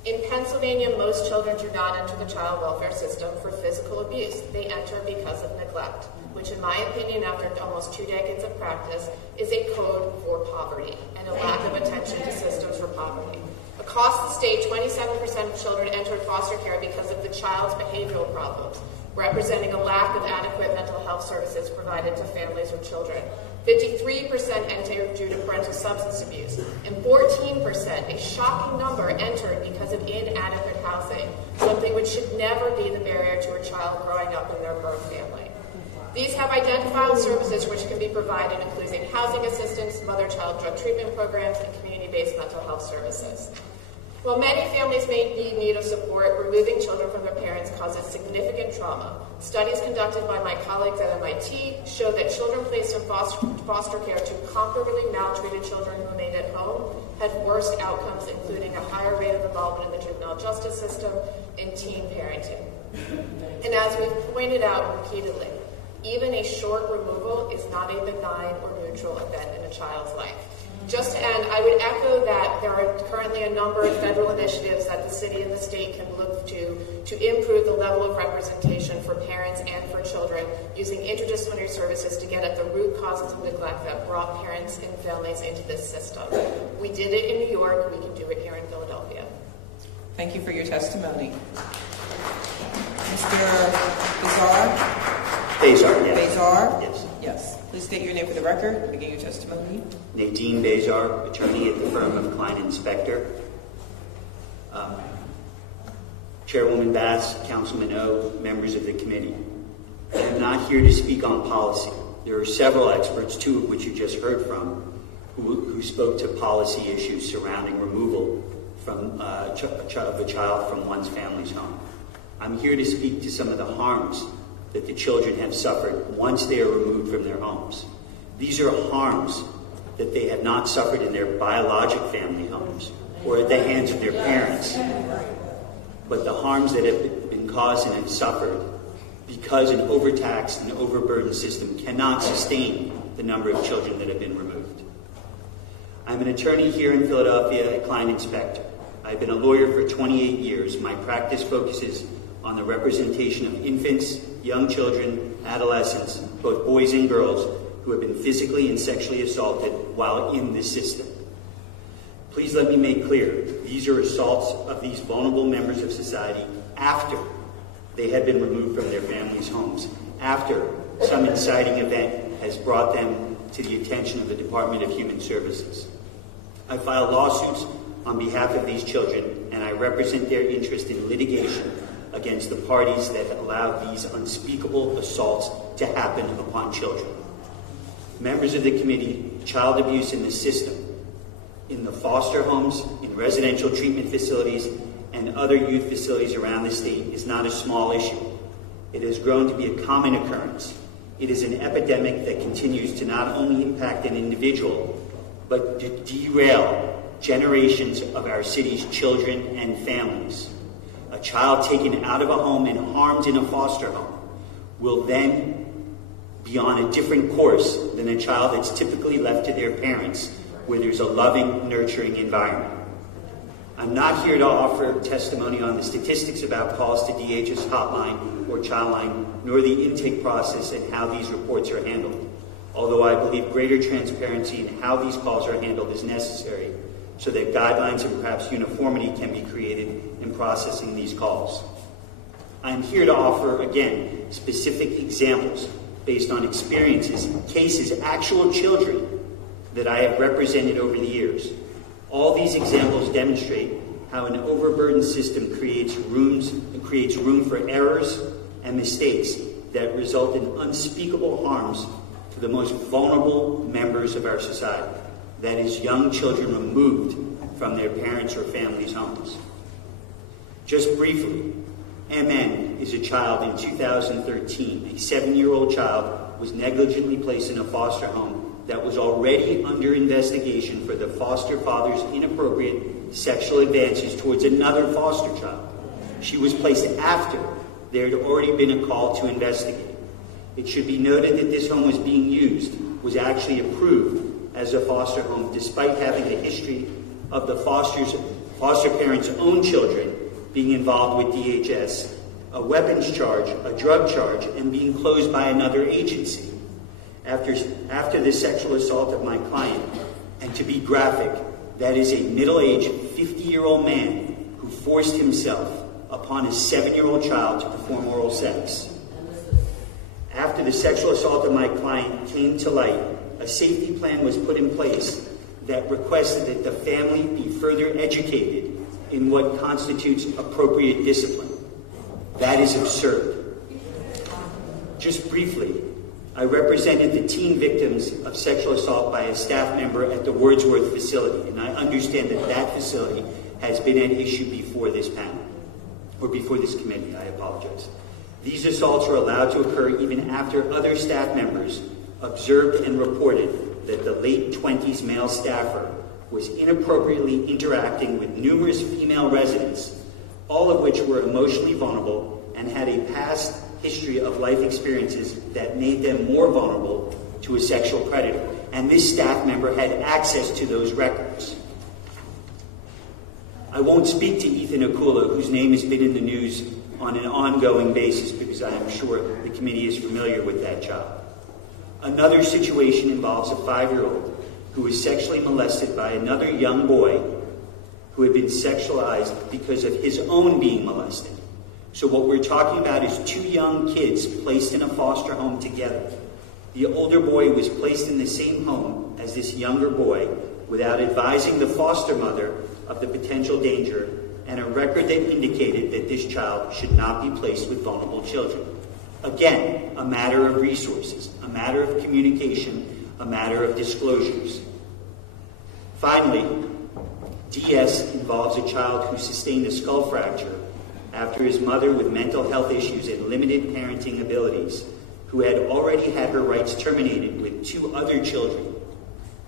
In Pennsylvania, most children do not enter the child welfare system for physical abuse. They enter because of neglect, which in my opinion, after almost 2 decades of practice, is a code for poverty and a lack of attention to systems for poverty. Across the state, 27% of children entered foster care because of the child's behavioral problems, representing a lack of adequate mental health services provided to families with children. 53% entered due to parental substance abuse, and 14%, a shocking number, entered because of inadequate housing, something which should never be the barrier to a child growing up in their birth family. These have identifiable services which can be provided, including housing assistance, mother-child drug treatment programs, and community-based mental health services. While many families may be in need of support, removing children from their parents causes significant trauma. Studies conducted by my colleagues at MIT show that children placed in foster care to comparably maltreated children who remained at home had worse outcomes, including a higher rate of involvement in the juvenile justice system and teen parenting. And as we've pointed out repeatedly, even a short removal is not a benign or neutral event in a child's life. Just to end, I would echo that there are currently a number of federal initiatives that the city and the state can look to improve the level of representation for parents and for children using interdisciplinary services to get at the root causes of neglect that brought parents and families into this system. We did it in New York, we can do it here in Philadelphia. Thank you for your testimony. Mr. Bazar? Bazar, yes. Bazar? Yes. Yes. Please state your name for the record and begin your testimony. Nadine Bazar, attorney at the firm of Klein and Spector. Chairwoman Bass, Councilman O, members of the committee. I am not here to speak on policy. There are several experts, two of which you just heard from, who spoke to policy issues surrounding removal from of a child from one's family's home. I'm here to speak to some of the harms that the children have suffered once they are removed from their homes. These are harms that they have not suffered in their biologic family homes or at the hands of their parents, but the harms that have been caused and have suffered because an overtaxed and overburdened system cannot sustain the number of children that have been removed. I'm an attorney here in Philadelphia at Klein and Spector. I've been a lawyer for 28 years. My practice focuses on the representation of infants, young children, adolescents, both boys and girls, who have been physically and sexually assaulted while in this system. Please let me make clear, these are assaults of these vulnerable members of society after they had been removed from their families' homes, after some inciting event has brought them to the attention of the Department of Human Services. I file lawsuits on behalf of these children, and I represent their interest in litigation against the parties that allow these unspeakable assaults to happen upon children. Members of the committee, child abuse in the system, in the foster homes, in residential treatment facilities, and other youth facilities around the state is not a small issue. It has grown to be a common occurrence. It is an epidemic that continues to not only impact an individual, but to derail generations of our city's children and families. A child taken out of a home and harmed in a foster home will then be on a different course than a child that's typically left to their parents, where there's a loving, nurturing environment. I'm not here to offer testimony on the statistics about calls to DHS hotline or childline, nor the intake process and how these reports are handled, although I believe greater transparency in how these calls are handled is necessary so that guidelines and perhaps uniformity can be created in processing these calls. I'm here to offer, again, specific examples based on experiences, cases, actual children that I have represented over the years. All these examples demonstrate how an overburdened system creates room for errors and mistakes that result in unspeakable harms to the most vulnerable members of our society, that is, young children removed from their parents' or families' homes. Just briefly, MN is a child in 2013. A 7-year-old child was negligently placed in a foster home that was already under investigation for the foster father's inappropriate sexual advances towards another foster child. She was placed after there had already been a call to investigate. It should be noted that this home was actually approved as a foster home despite having a history of the foster parents' own children being involved with DHS, a weapons charge, a drug charge, and being closed by another agency. After the sexual assault of my client, and to be graphic, that is a middle-aged 50-year-old man who forced himself upon his 7-year-old child to perform oral sex. After the sexual assault of my client came to light, a safety plan was put in place that requested that the family be further educated in what constitutes appropriate discipline. That is absurd. Just briefly, I represented the teen victims of sexual assault by a staff member at the Wordsworth facility, and I understand that that facility has been an issue before this panel, or before this committee, I apologize. These assaults are allowed to occur even after other staff members observed and reported that the late 20s male staffer was inappropriately interacting with numerous female residents, all of which were emotionally vulnerable and had a past history of life experiences that made them more vulnerable to a sexual predator. And this staff member had access to those records. I won't speak to Ethan Akula, whose name has been in the news on an ongoing basis because I am sure the committee is familiar with that child. Another situation involves a 5-year-old who was sexually molested by another young boy who had been sexualized because of his own being molested. So what we're talking about is 2 young kids placed in a foster home together. The older boy was placed in the same home as this younger boy without advising the foster mother of the potential danger and a record that indicated that this child should not be placed with vulnerable children. Again, a matter of resources, a matter of communication, a matter of disclosures. Finally, DS involves a child who sustained a skull fracture after his mother with mental health issues and limited parenting abilities, who had already had her rights terminated with 2 other children,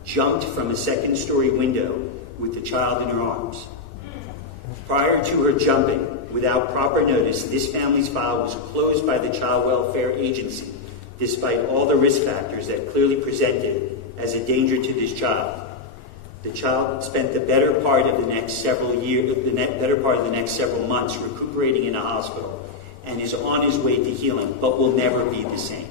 jumped from a 2nd-story window with the child in her arms. Prior to her jumping, without proper notice, this family's file was closed by the Child Welfare Agency, despite all the risk factors that clearly presented as a danger to this child. The child spent the better part of the next several months recuperating in a hospital and is on his way to healing, but will never be the same.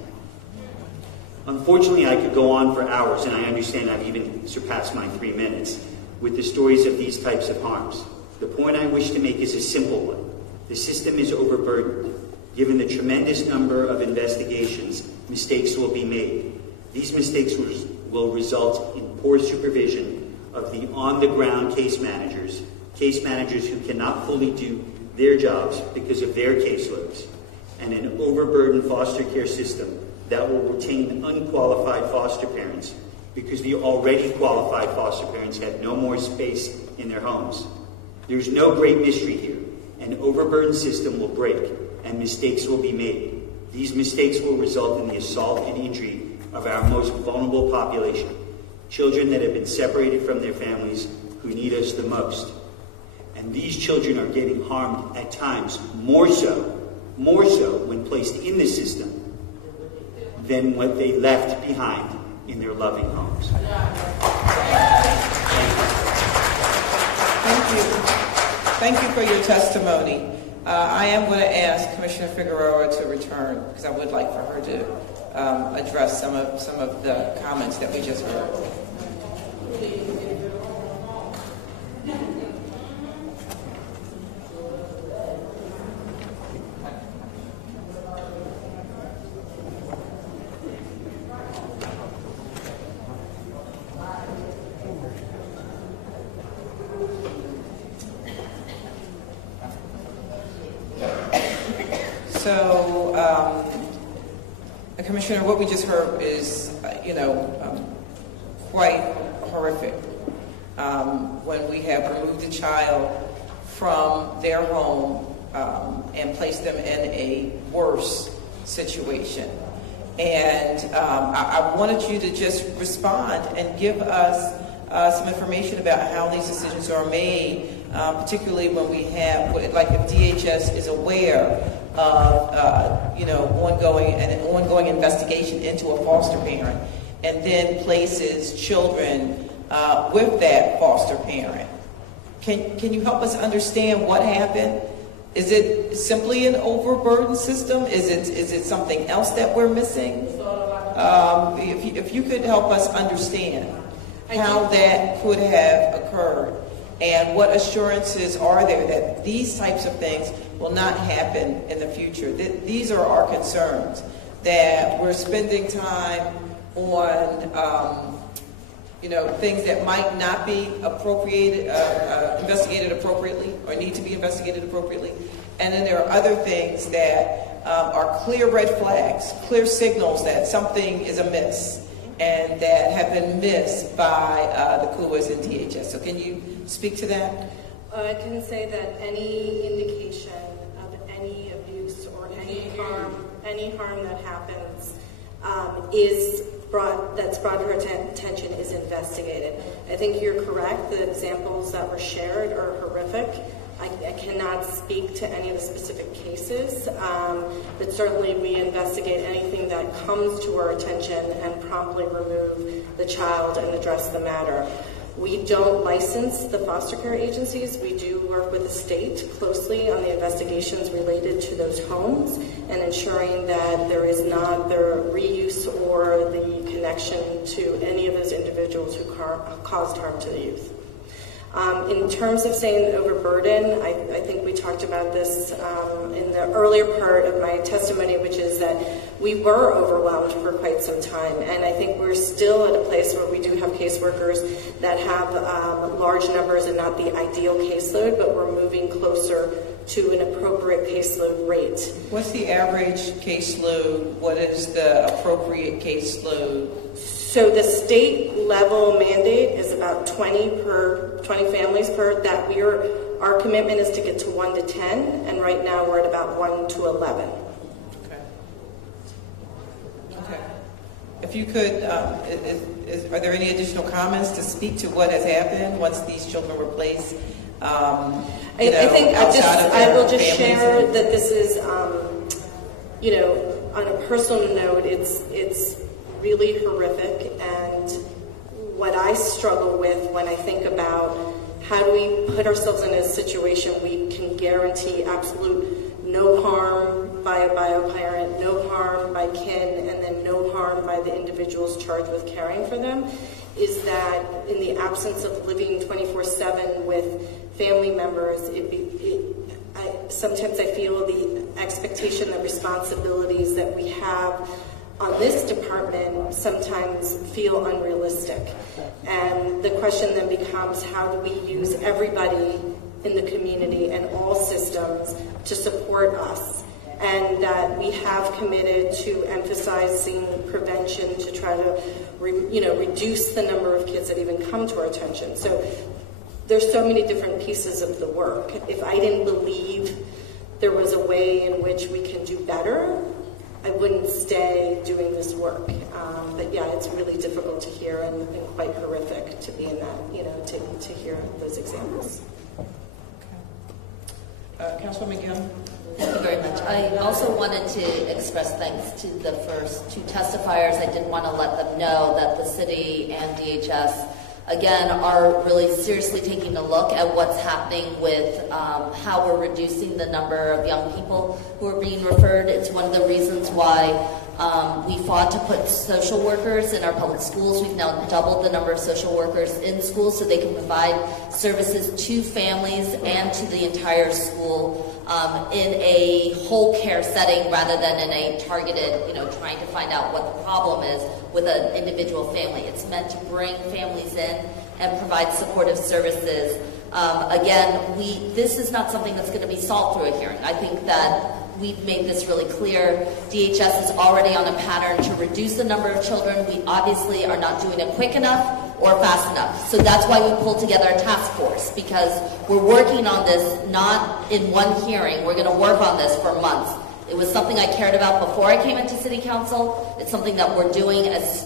Unfortunately, I could go on for hours, and I understand I've even surpassed my 3 minutes, with the stories of these types of harms. The point I wish to make is a simple one. The system is overburdened. Given the tremendous number of investigations, mistakes will be made. These mistakes will result in poor supervision of the on-the-ground case managers who cannot fully do their jobs because of their caseloads, and an overburdened foster care system that will retain unqualified foster parents because the already qualified foster parents have no more space in their homes. There's no great mystery here. An overburdened system will break, and mistakes will be made. These mistakes will result in the assault and injury of our most vulnerable population, children that have been separated from their families who need us the most. And these children are getting harmed at times more so when placed in the system than what they left behind in their loving homes. Thank you. Thank you for your testimony. I am going to ask Commissioner Figueroa to return because I would like for her to address some of the comments that we just heard. Commissioner, what we just heard is quite horrific when we have removed a child from their home and placed them in a worse situation. And I wanted you to just respond and give us some information about how these decisions are made, particularly when we have, like if DHS is aware of, an ongoing investigation into a foster parent and then places children with that foster parent. Can you help us understand what happened? Is it simply an overburdened system? Is it something else that we're missing? If you could help us understand how that could have occurred and what assurances are there that these types of things will not happen in the future. These are our concerns, that we're spending time on things that might not be investigated appropriately or need to be investigated appropriately. And then there are other things that are clear red flags, clear signals that something is amiss and that have been missed by the CUAs and DHS. So can you speak to that? I can say that any indication of any abuse or any harm that happens that's brought to her attention is investigated. I think you're correct. The examples that were shared are horrific. I cannot speak to any of the specific cases, but certainly we investigate anything that comes to our attention and promptly remove the child and address the matter. We don't license the foster care agencies. We do work with the state closely on the investigations related to those homes and ensuring that there is not the reuse or the connection to any of those individuals who caused harm to the youth. In terms of saying overburden, I think we talked about this in the earlier part of my testimony, which is that we were overwhelmed for quite some time, and I think we're still at a place where we do have caseworkers that have large numbers and not the ideal caseload, but we're moving closer to an appropriate caseload rate. What's the average caseload? What is the appropriate caseload? So the state level mandate is about 20 families per, our commitment is to get to 1 to 10, and right now we're at about 1 to 11. Okay. If you could, are there any additional comments to speak to what has happened once these children were placed? I will just share that this is, on a personal note, it's really horrific, and what I struggle with when I think about how do we put ourselves in a situation we can guarantee absolute no harm by a bio parent, no harm by kin, and then no harm by the individuals charged with caring for them, is that in the absence of living 24/7 with family members, sometimes I feel the expectation, the responsibilities that we have on this department sometimes feel unrealistic. And the question then becomes, how do we use everybody in the community and all systems to support us? And that we have committed to emphasizing prevention to try to reduce the number of kids that even come to our attention. So there's so many different pieces of the work. If I didn't believe there was a way in which we can do better, I wouldn't stay doing this work. But yeah, it's really difficult to hear and quite horrific to be in that, to hear those examples. Councilwoman Gill? Thank you very much. I also wanted to express thanks to the first two testifiers. I did want to let them know that the city and DHS, again, are really seriously taking a look at what's happening with how we're reducing the number of young people who are being referred. It's one of the reasons why we fought to put social workers in our public schools. We've now doubled the number of social workers in schools so they can provide services to families and to the entire school in a whole care setting rather than in a targeted, trying to find out what the problem is with an individual family. It's meant to bring families in and provide supportive services. Again, this is not something that's going to be solved through a hearing. I think that we've made this really clear. DHS is already on a pattern to reduce the number of children. We obviously are not doing it quick enough or fast enough. So that's why we pulled together a task force, because we're working on this not in one hearing. We're going to work on this for months. It was something I cared about before I came into City Council. It's something that we're doing as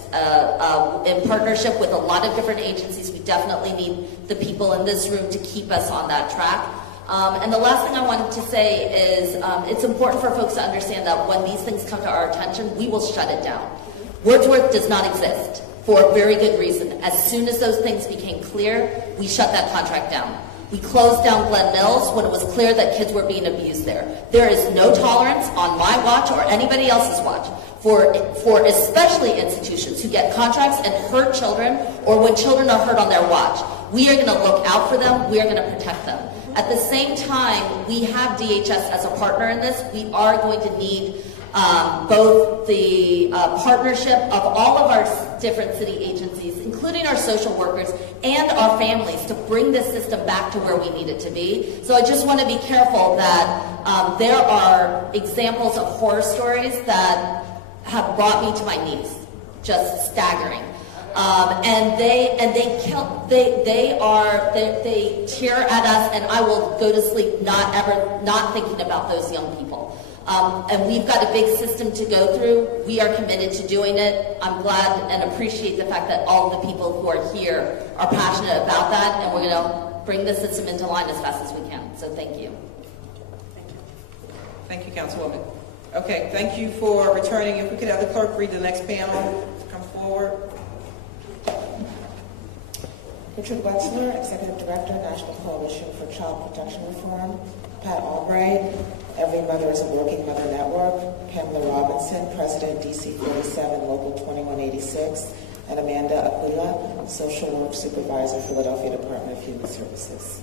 in partnership with a lot of different agencies. We definitely need the people in this room to keep us on that track. And the last thing I wanted to say is it's important for folks to understand that when these things come to our attention, we will shut it down. Wordsworth does not exist for a very good reason. As soon as those things became clear, we shut that contract down. We closed down Glen Mills when it was clear that kids were being abused there. There is no tolerance on my watch or anybody else's watch for especially institutions who get contracts and hurt children, or when children are hurt on their watch. We are going to look out for them. We are going to protect them. At the same time, we have DHS as a partner in this. We are going to need both the partnership of all of our different city agencies, including our social workers and our families, to bring this system back to where we need it to be. So I just want to be careful that there are examples of horror stories that have brought me to my knees, just staggering. And they tear at us, and I will go to sleep not thinking about those young people. And we've got a big system to go through. We are committed to doing it. I'm glad and appreciate the fact that all of the people who are here are passionate about that, and we're going to bring the system into line as fast as we can. So thank you. Thank you, Councilwoman. Okay, thank you for returning. If we could have the clerk read the next panel, come forward. Richard Wexler, Executive Director, National Coalition for Child Protection Reform. Pat Albright, Every Mother is a Working Mother Network. Pamela Robinson, President, DC 47, Local 2186. And Amanda Aquila, Social Work Supervisor, Philadelphia Department of Human Services.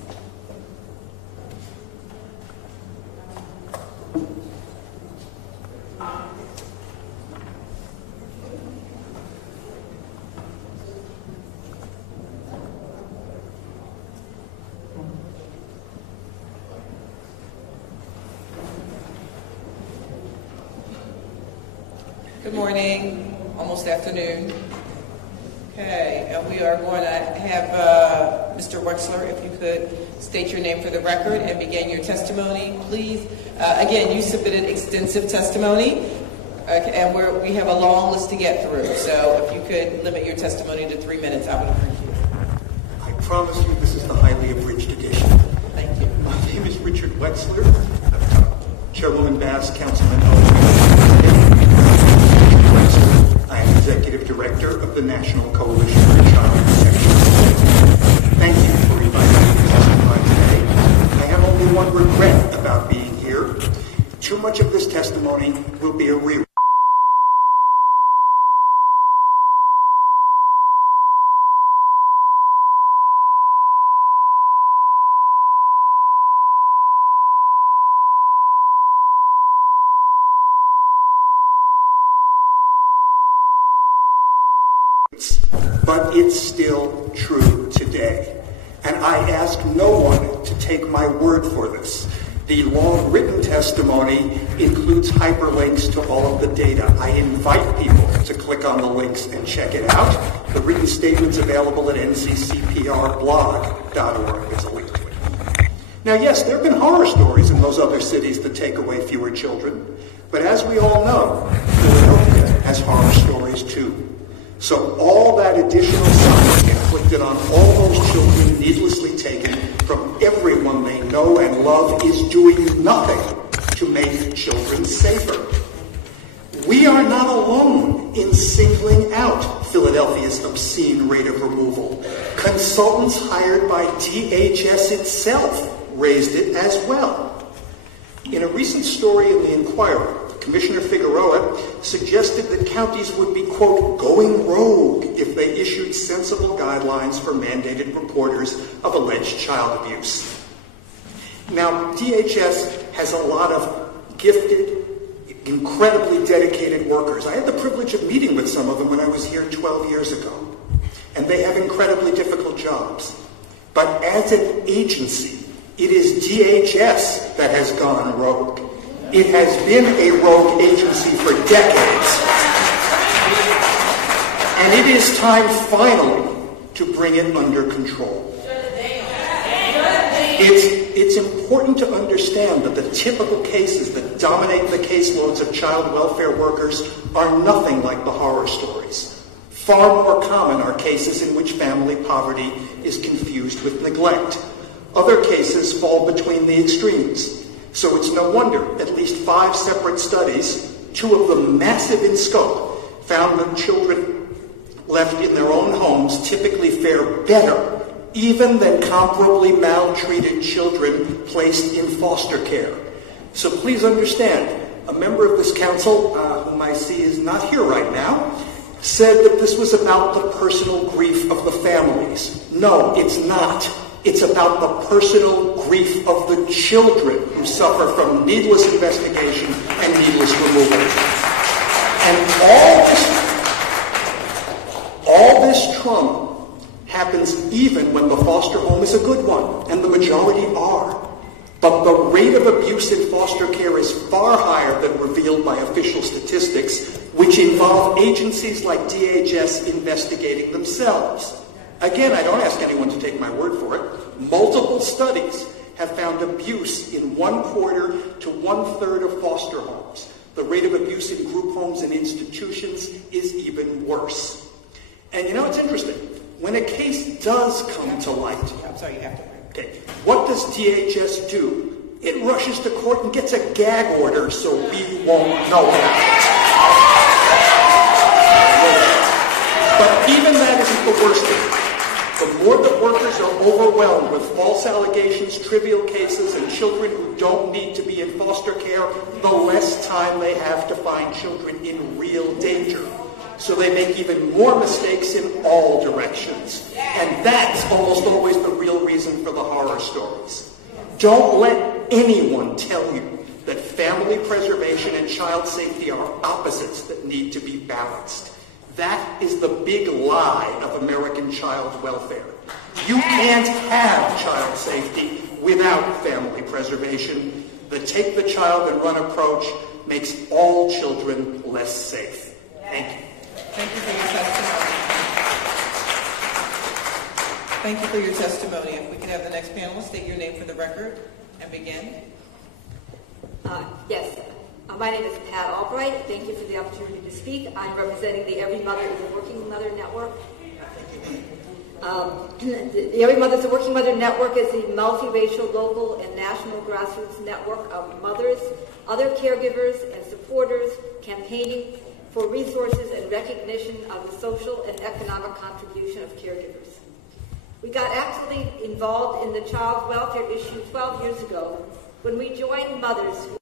Good morning, almost afternoon. Okay, and we are going to have Mr. Wexler, if you could state your name for the record and begin your testimony, please. Again, you submitted extensive testimony, and we have a long list to get through. So if you could limit your testimony to 3 minutes, I would appreciate it. I promise you this is the highly abridged edition. Thank you. My name is Richard Wexler, Chairwoman Bass, Councilman O. I am Executive Director of the National Coalition for Child Protection. Thank you for inviting me to testify today. I have only one regret about being here. Too much of this testimony will be a rewrite. But it's still true today. And I ask no one to take my word for this. The long written testimony includes hyperlinks to all of the data. I invite people to click on the links and check it out. The written statement's available at nccprblog.org. There's a link to it. Now, yes, there have been horror stories in those other cities that take away fewer children. But as we all know, Philadelphia has horror stories too. So all that additional suffering inflicted on all those children needlessly taken from everyone they know and love is doing nothing to make children safer. We are not alone in singling out Philadelphia's obscene rate of removal. Consultants hired by DHS itself raised it as well. In a recent story in the Inquirer, Commissioner Figueroa suggested that counties would be, quote, going rogue if they issued sensible guidelines for mandated reporters of alleged child abuse. Now, DHS has a lot of gifted, incredibly dedicated workers. I had the privilege of meeting with some of them when I was here 12 years ago. And they have incredibly difficult jobs. But as an agency, it is DHS that has gone rogue. It has been a rogue agency for decades. And it is time finally to bring it under control. It's important to understand that the typical cases that dominate the caseloads of child welfare workers are nothing like the horror stories. Far more common are cases in which family poverty is confused with neglect. Other cases fall between the extremes. So it's no wonder at least 5 separate studies, 2 of them massive in scope, found that children left in their own homes typically fare better even than comparably maltreated children placed in foster care. So please understand, a member of this council, whom I see is not here right now, said that this was about the personal grief of the families. No, it's not. It's about the personal grief of the children who suffer from needless investigation and needless removal. And all this trauma happens even when the foster home is a good one, and the majority are. But the rate of abuse in foster care is far higher than revealed by official statistics, which involve agencies like DHS investigating themselves. Again, I don't ask anyone to take my word for it. Multiple studies have found abuse in 1/4 to 1/3 of foster homes. The rate of abuse in group homes and institutions is even worse. And you know, it's interesting. When a case does come to light, I'm sorry, you have to. Okay, what does DHS do? It rushes to court and gets a gag order so we won't know about it. But even that isn't the worst thing. The more that workers are overwhelmed with false allegations, trivial cases, and children who don't need to be in foster care, the less time they have to find children in real danger. So they make even more mistakes in all directions. And that's almost always the real reason for the horror stories. Don't let anyone tell you that family preservation and child safety are opposites that need to be balanced. That is the big lie of American child welfare. You can't have child safety without family preservation. The take the child and run approach makes all children less safe. Thank you. Thank you for your testimony. Thank you for your testimony. If we can have the next panelist state your name for the record and begin. Yes. My name is Pat Albright. Thank you for the opportunity to speak. I'm representing the Every Mother is a Working Mother Network. The Every Mother is a Working Mother Network is a multiracial, local, and national grassroots network of mothers, other caregivers, and supporters campaigning for resources and recognition of the social and economic contribution of caregivers. We got actively involved in the child welfare issue 12 years ago when we joined mothers who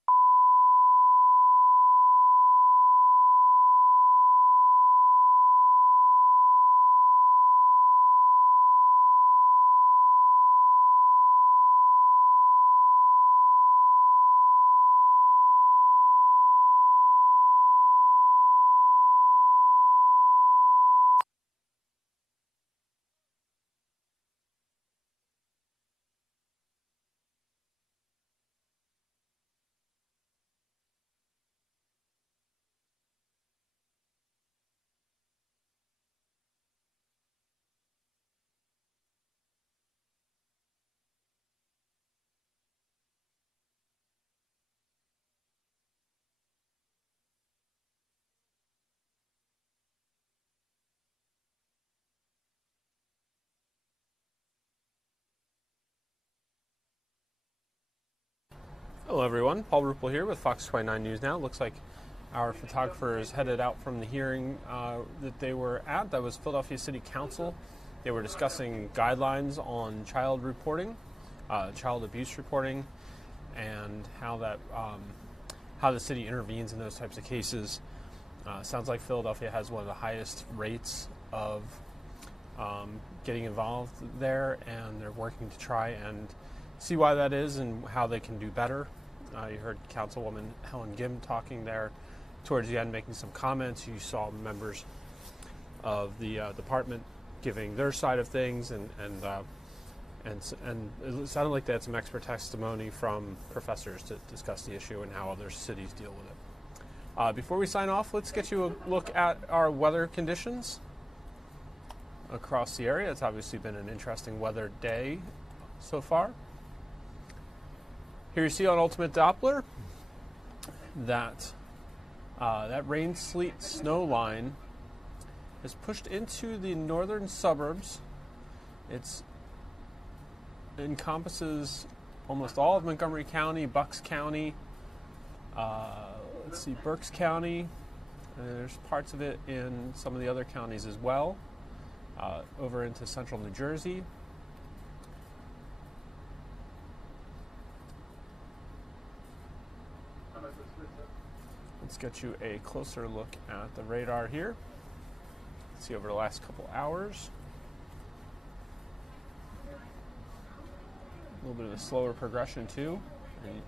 Hello everyone, Paul Ruppel here with Fox 29 News Now. Looks like our photographer is headed out from the hearing that they were at. That was Philadelphia City Council. They were discussing guidelines on child reporting, child abuse reporting, and how that how the city intervenes in those types of cases. Sounds like Philadelphia has one of the highest rates of getting involved there, and they're working to try and see why that is and how they can do better. You heard Councilwoman Helen Gim talking there towards the end, making some comments. You saw members of the department giving their side of things, and And it sounded like they had some expert testimony from professors to discuss the issue and how other cities deal with it. Before we sign off, let's get you a look at our weather conditions across the area. It's obviously been an interesting weather day so far. Here you see on Ultimate Doppler that that rain, sleet, snow line is pushed into the northern suburbs. It encompasses almost all of Montgomery County, Bucks County, Berks County, and there's parts of it in some of the other counties as well, over into central New Jersey. Let's get you a closer look at the radar here. Let's see over the last couple hours. A little bit of a slower progression too. And you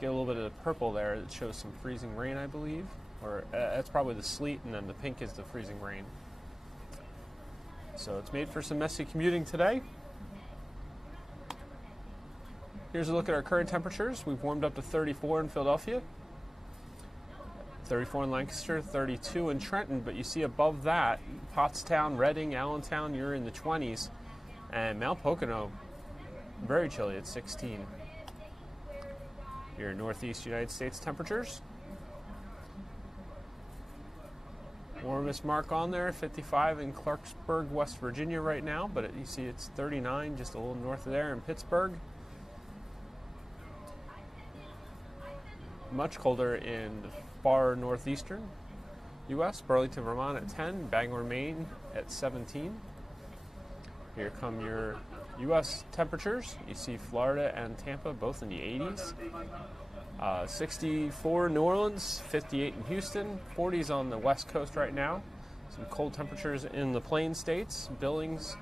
get a little bit of the purple there that shows some freezing rain, I believe. Or that's probably the sleet, and then the pink is the freezing rain. So it's made for some messy commuting today. Here's a look at our current temperatures. We've warmed up to 34 in Philadelphia, 34 in Lancaster, 32 in Trenton, but you see above that, Pottstown, Reading, Allentown, you're in the 20s, and Mount Pocono, very chilly at 16. Your northeast United States temperatures. Warmest mark on there, 55 in Clarksburg, West Virginia right now, but you see it's 39 just a little north of there in Pittsburgh. Much colder in the far northeastern U.S., Burlington, Vermont at 10, Bangor, Maine at 17. Here come your U.S. temperatures. You see Florida and Tampa both in the 80s. 64 in New Orleans, 58 in Houston, 40s on the West Coast right now. Some cold temperatures in the Plain States. Billings,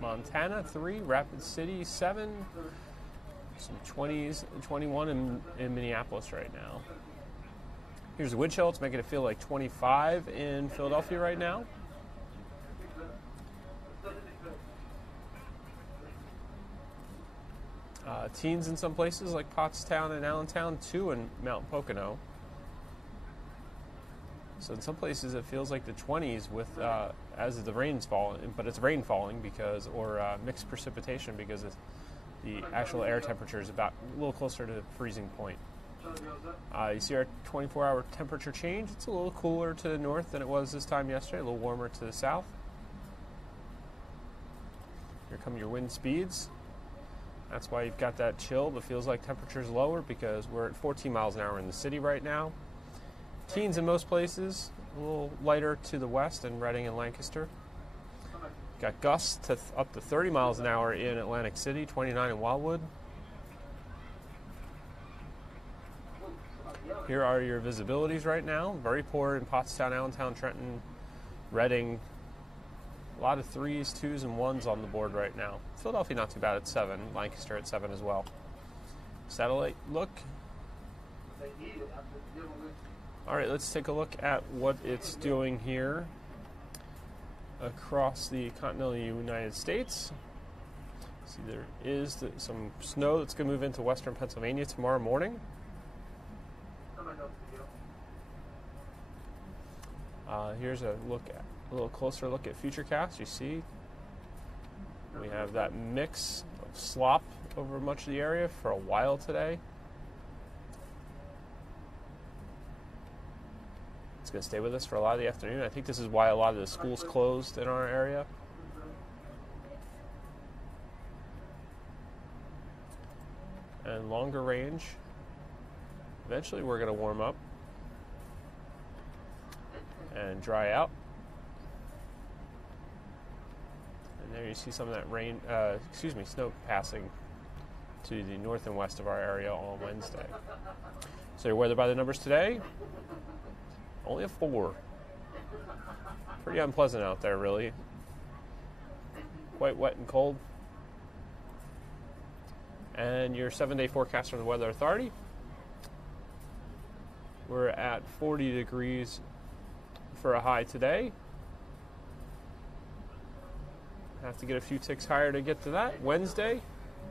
Montana, 3, Rapid City, 7. Some 20s, 21 in Minneapolis right now. Here's the wind chill. It's making it feel like 25 in Philadelphia right now. Teens in some places like Pottstown and Allentown, 2 in Mount Pocono. So in some places it feels like the 20s with as the rain's falling, but it's rain falling because, or mixed precipitation because the actual air temperature is about a little closer to freezing point. You see our 24-hour temperature change. It's a little cooler to the north than it was this time yesterday, a little warmer to the south. Here come your wind speeds. That's why you've got that chill, but feels like temperature's lower because we're at 14 miles an hour in the city right now. Teens in most places, a little lighter to the west in Reading and Lancaster. Got gusts to up to 30 miles an hour in Atlantic City, 29 in Wildwood. Here are your visibilities right now. Very poor in Pottstown, Allentown, Trenton, Reading. A lot of 3s, 2s, and 1s on the board right now. Philadelphia not too bad at 7. Lancaster at 7 as well. Satellite look. All right, let's take a look at what it's doing here across the continental United States. See, there is some snow that's going to move into western Pennsylvania tomorrow morning. Here's a little closer look at Futurecast. You see, we have that mix of slop over much of the area for a while today. It's going to stay with us for a lot of the afternoon. I think this is why a lot of the schools closed in our area. And longer range. Eventually we're going to warm up and dry out. And there you see some of that snow passing to the north and west of our area on Wednesday. So your weather by the numbers today, only a 4. Pretty unpleasant out there, really. Quite wet and cold. And your 7-day forecast from the Weather Authority. We're at 40 degrees for a high today. Have to get a few ticks higher to get to that. Wednesday,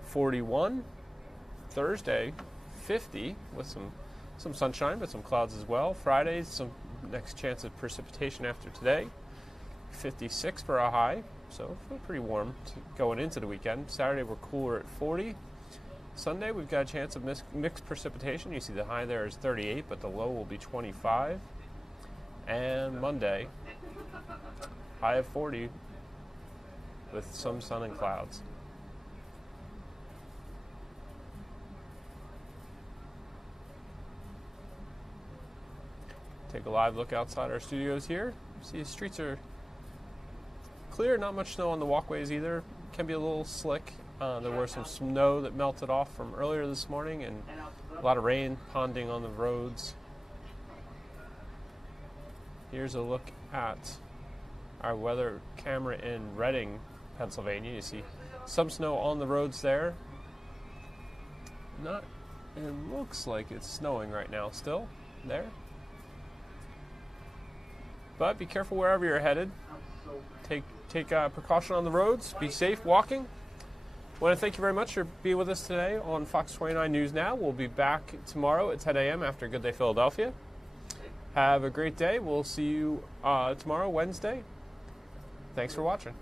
41. Thursday, 50 with some sunshine, but some clouds as well. Friday, some next chance of precipitation after today. 56 for a high, so feel pretty warm going into the weekend. Saturday, we're cooler at 40. Sunday, we've got a chance of mixed precipitation. You see the high there is 38, but the low will be 25. And Monday, high of 40 with some sun and clouds. Take a live look outside our studios here. See the streets are clear, not much snow on the walkways either. Can be a little slick. There was some snow that melted off from earlier this morning and a lot of rain ponding on the roads. Here's a look at our weather camera in Reading, Pennsylvania. You see some snow on the roads there. It looks like it's snowing right now still there. But be careful wherever you're headed. Take precaution on the roads. Be safe walking. I want to thank you very much for being with us today on Fox 29 News Now. We'll be back tomorrow at 10 a.m. after Good Day Philadelphia. Have a great day. We'll see you tomorrow, Wednesday. Thanks for watching.